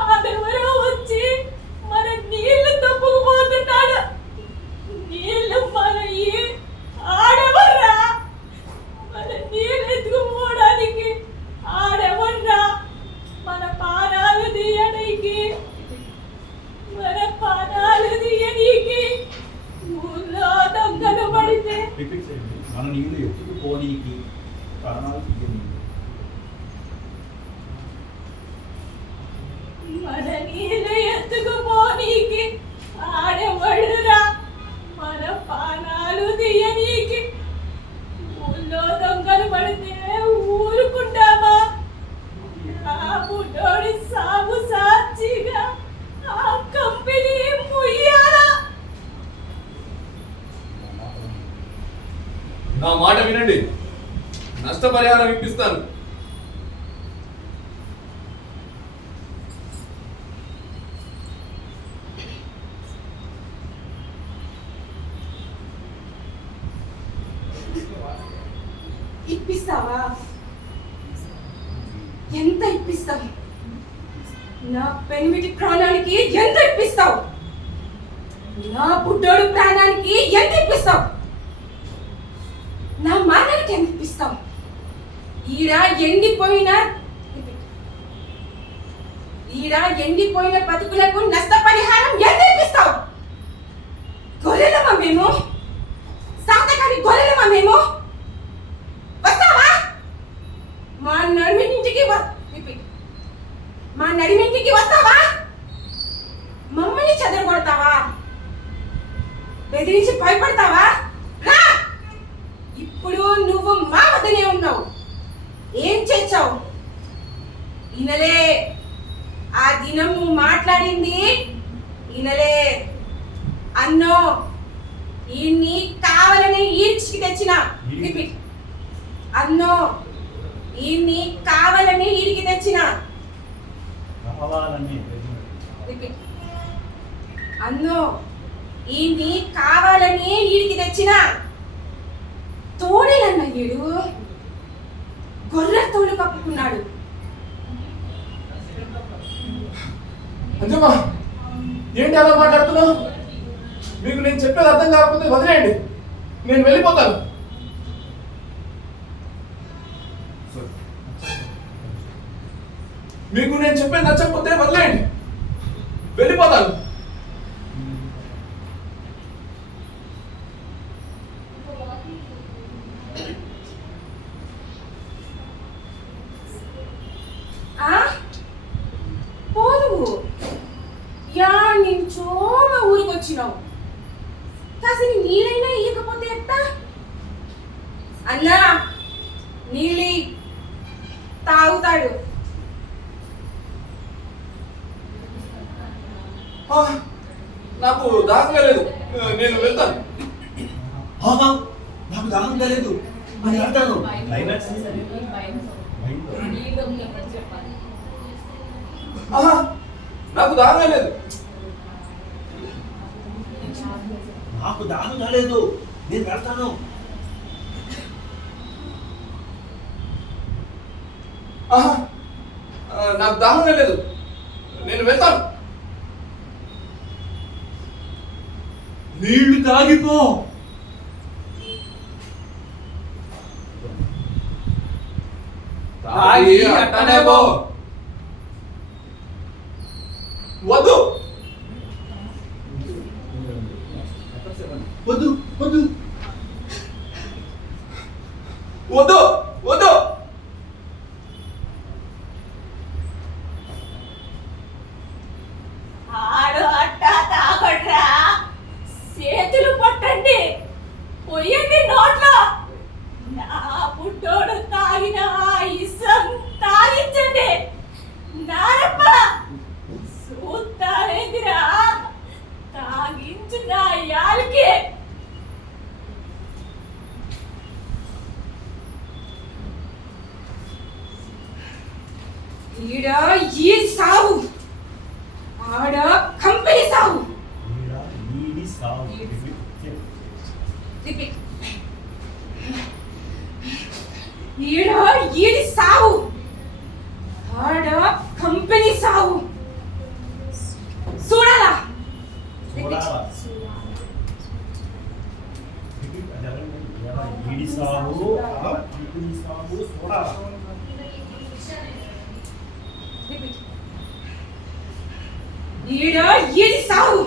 ఆడెవరో వచ్చి మన నీళ్లు తప్పుకుపోతున్నాడు నీళ్లు మనయి ఆడెవర్రా మన నీళ్ళు ఎత్తుకుపోవడానికి ఆడెవర్రా మన పానాలు తీయడానికి మన పానాలు తీయనీకి ఊళ్ళో దొంగలు పడితే మన నీళ్ళు ఎత్తుకుపోనీకి ప్రాణాలు తీయనీకి మన నీళ్ళు ఎత్తుకుపోనీకి ఆడెవడురా మన పానాలు తీయనీకి ఊళ్ళో దొంగలు పడితే ఊరుకుంటామా ఆ బుడ్డోడి సాగు సాక్షిగా ఆ కంపెనీ ముయ్యాలా నా మాట వినండి, నష్టపరిహారం ఇప్పిస్తాను. ఇప్పిస్తావా? ఎంత ఇప్పిస్తావు? నా పెనిమిటి ప్రాణానికి ఎంత ఇప్పిస్తావు? నా బుడ్డోడు ప్రాణానికి ఎంత ఇప్పిస్తావు? నా మానానికి ఎంత ఇప్పిస్తావు? ఎండిపోయిన బతుకులకు నష్టపరిహారం ఎంత ఇప్పిస్తావు? గొర్రెలమా మేము? సాతకాని గొర్రెలమా మేము? వస్తావా? మా నడిమింటికి వస్తావా? మమ్మల్ని చెదరగొడతావా? బెదిరించి భయపడతావా? రా! ఇప్పుడు నువ్వు మా వద్దనే ఉన్నావు. ఏం చేసావు? ఇనలే ఆ దినం నువ్వు మాట్లాడింది ఇనలే అన్నో ఈయన్ని కావాలని ఈడ్చికి తెచ్చిన రిపీట్ అన్నో ఈయన్ని కావాలని ఈడికి తెచ్చిన రిపీట్ అన్నో ఈయన్ని కావాలని ఈడికి తెచ్చిన తోడేలన్న ఈడు గొర్రె తోలు కప్పుకున్నాడు. అంజమ్మా, ఏంటి అలా మాట్లాడుతున్నావు? మీకు నేను చెప్పేది అర్థం కాకపోతే వదిలేయండి, నేను వెళ్ళిపోతాను. మీకు నేను చెప్పేది నచ్చకపోతే వదిలేయండి, వెళ్ళిపోతాను. నుంచో మా ఊరికి వచ్చినావు, కాసిన నీళ్ళైనా ఇయ్యకపోతే ఎట్టా? అన్నా నీళ్ళి తాగుతాడు. నాకు దాహం లేదు, నేను వెళ్తాను. నాకు దాహం కాలేదు, నేను వెళ్తాను. నాకు దాహం లేదు. నాకు దాహం కాలేదు, నేను వెళ్తాను. నాకు దాహం లేదు, నేను వెళ్తాను. నీళ్లు తాగిపో. తాగి అట్టనే పో. వద్దు వద్దు వద్దు వద్దు వద్దు. ఆడు అట్టా తాగడ్రా, చేతులు పట్టండి, పొయ్యండి నోట్లో. నా బుడ్డోడు తాగిన ఇసం తాగించండి. నారప్ప సూత్తారు ఈడ ఈ సావు ఆడ కంపెనీ సావు ఈడి సావు. రిపీట్ ఈడ ఈడి సావు ఆడ కంపెనీ సావు చూడాలా చూడాలా? ఈడి సావు ఈడి సావు చూడాలా? రిపీట్ ఈడ ఈడి సావు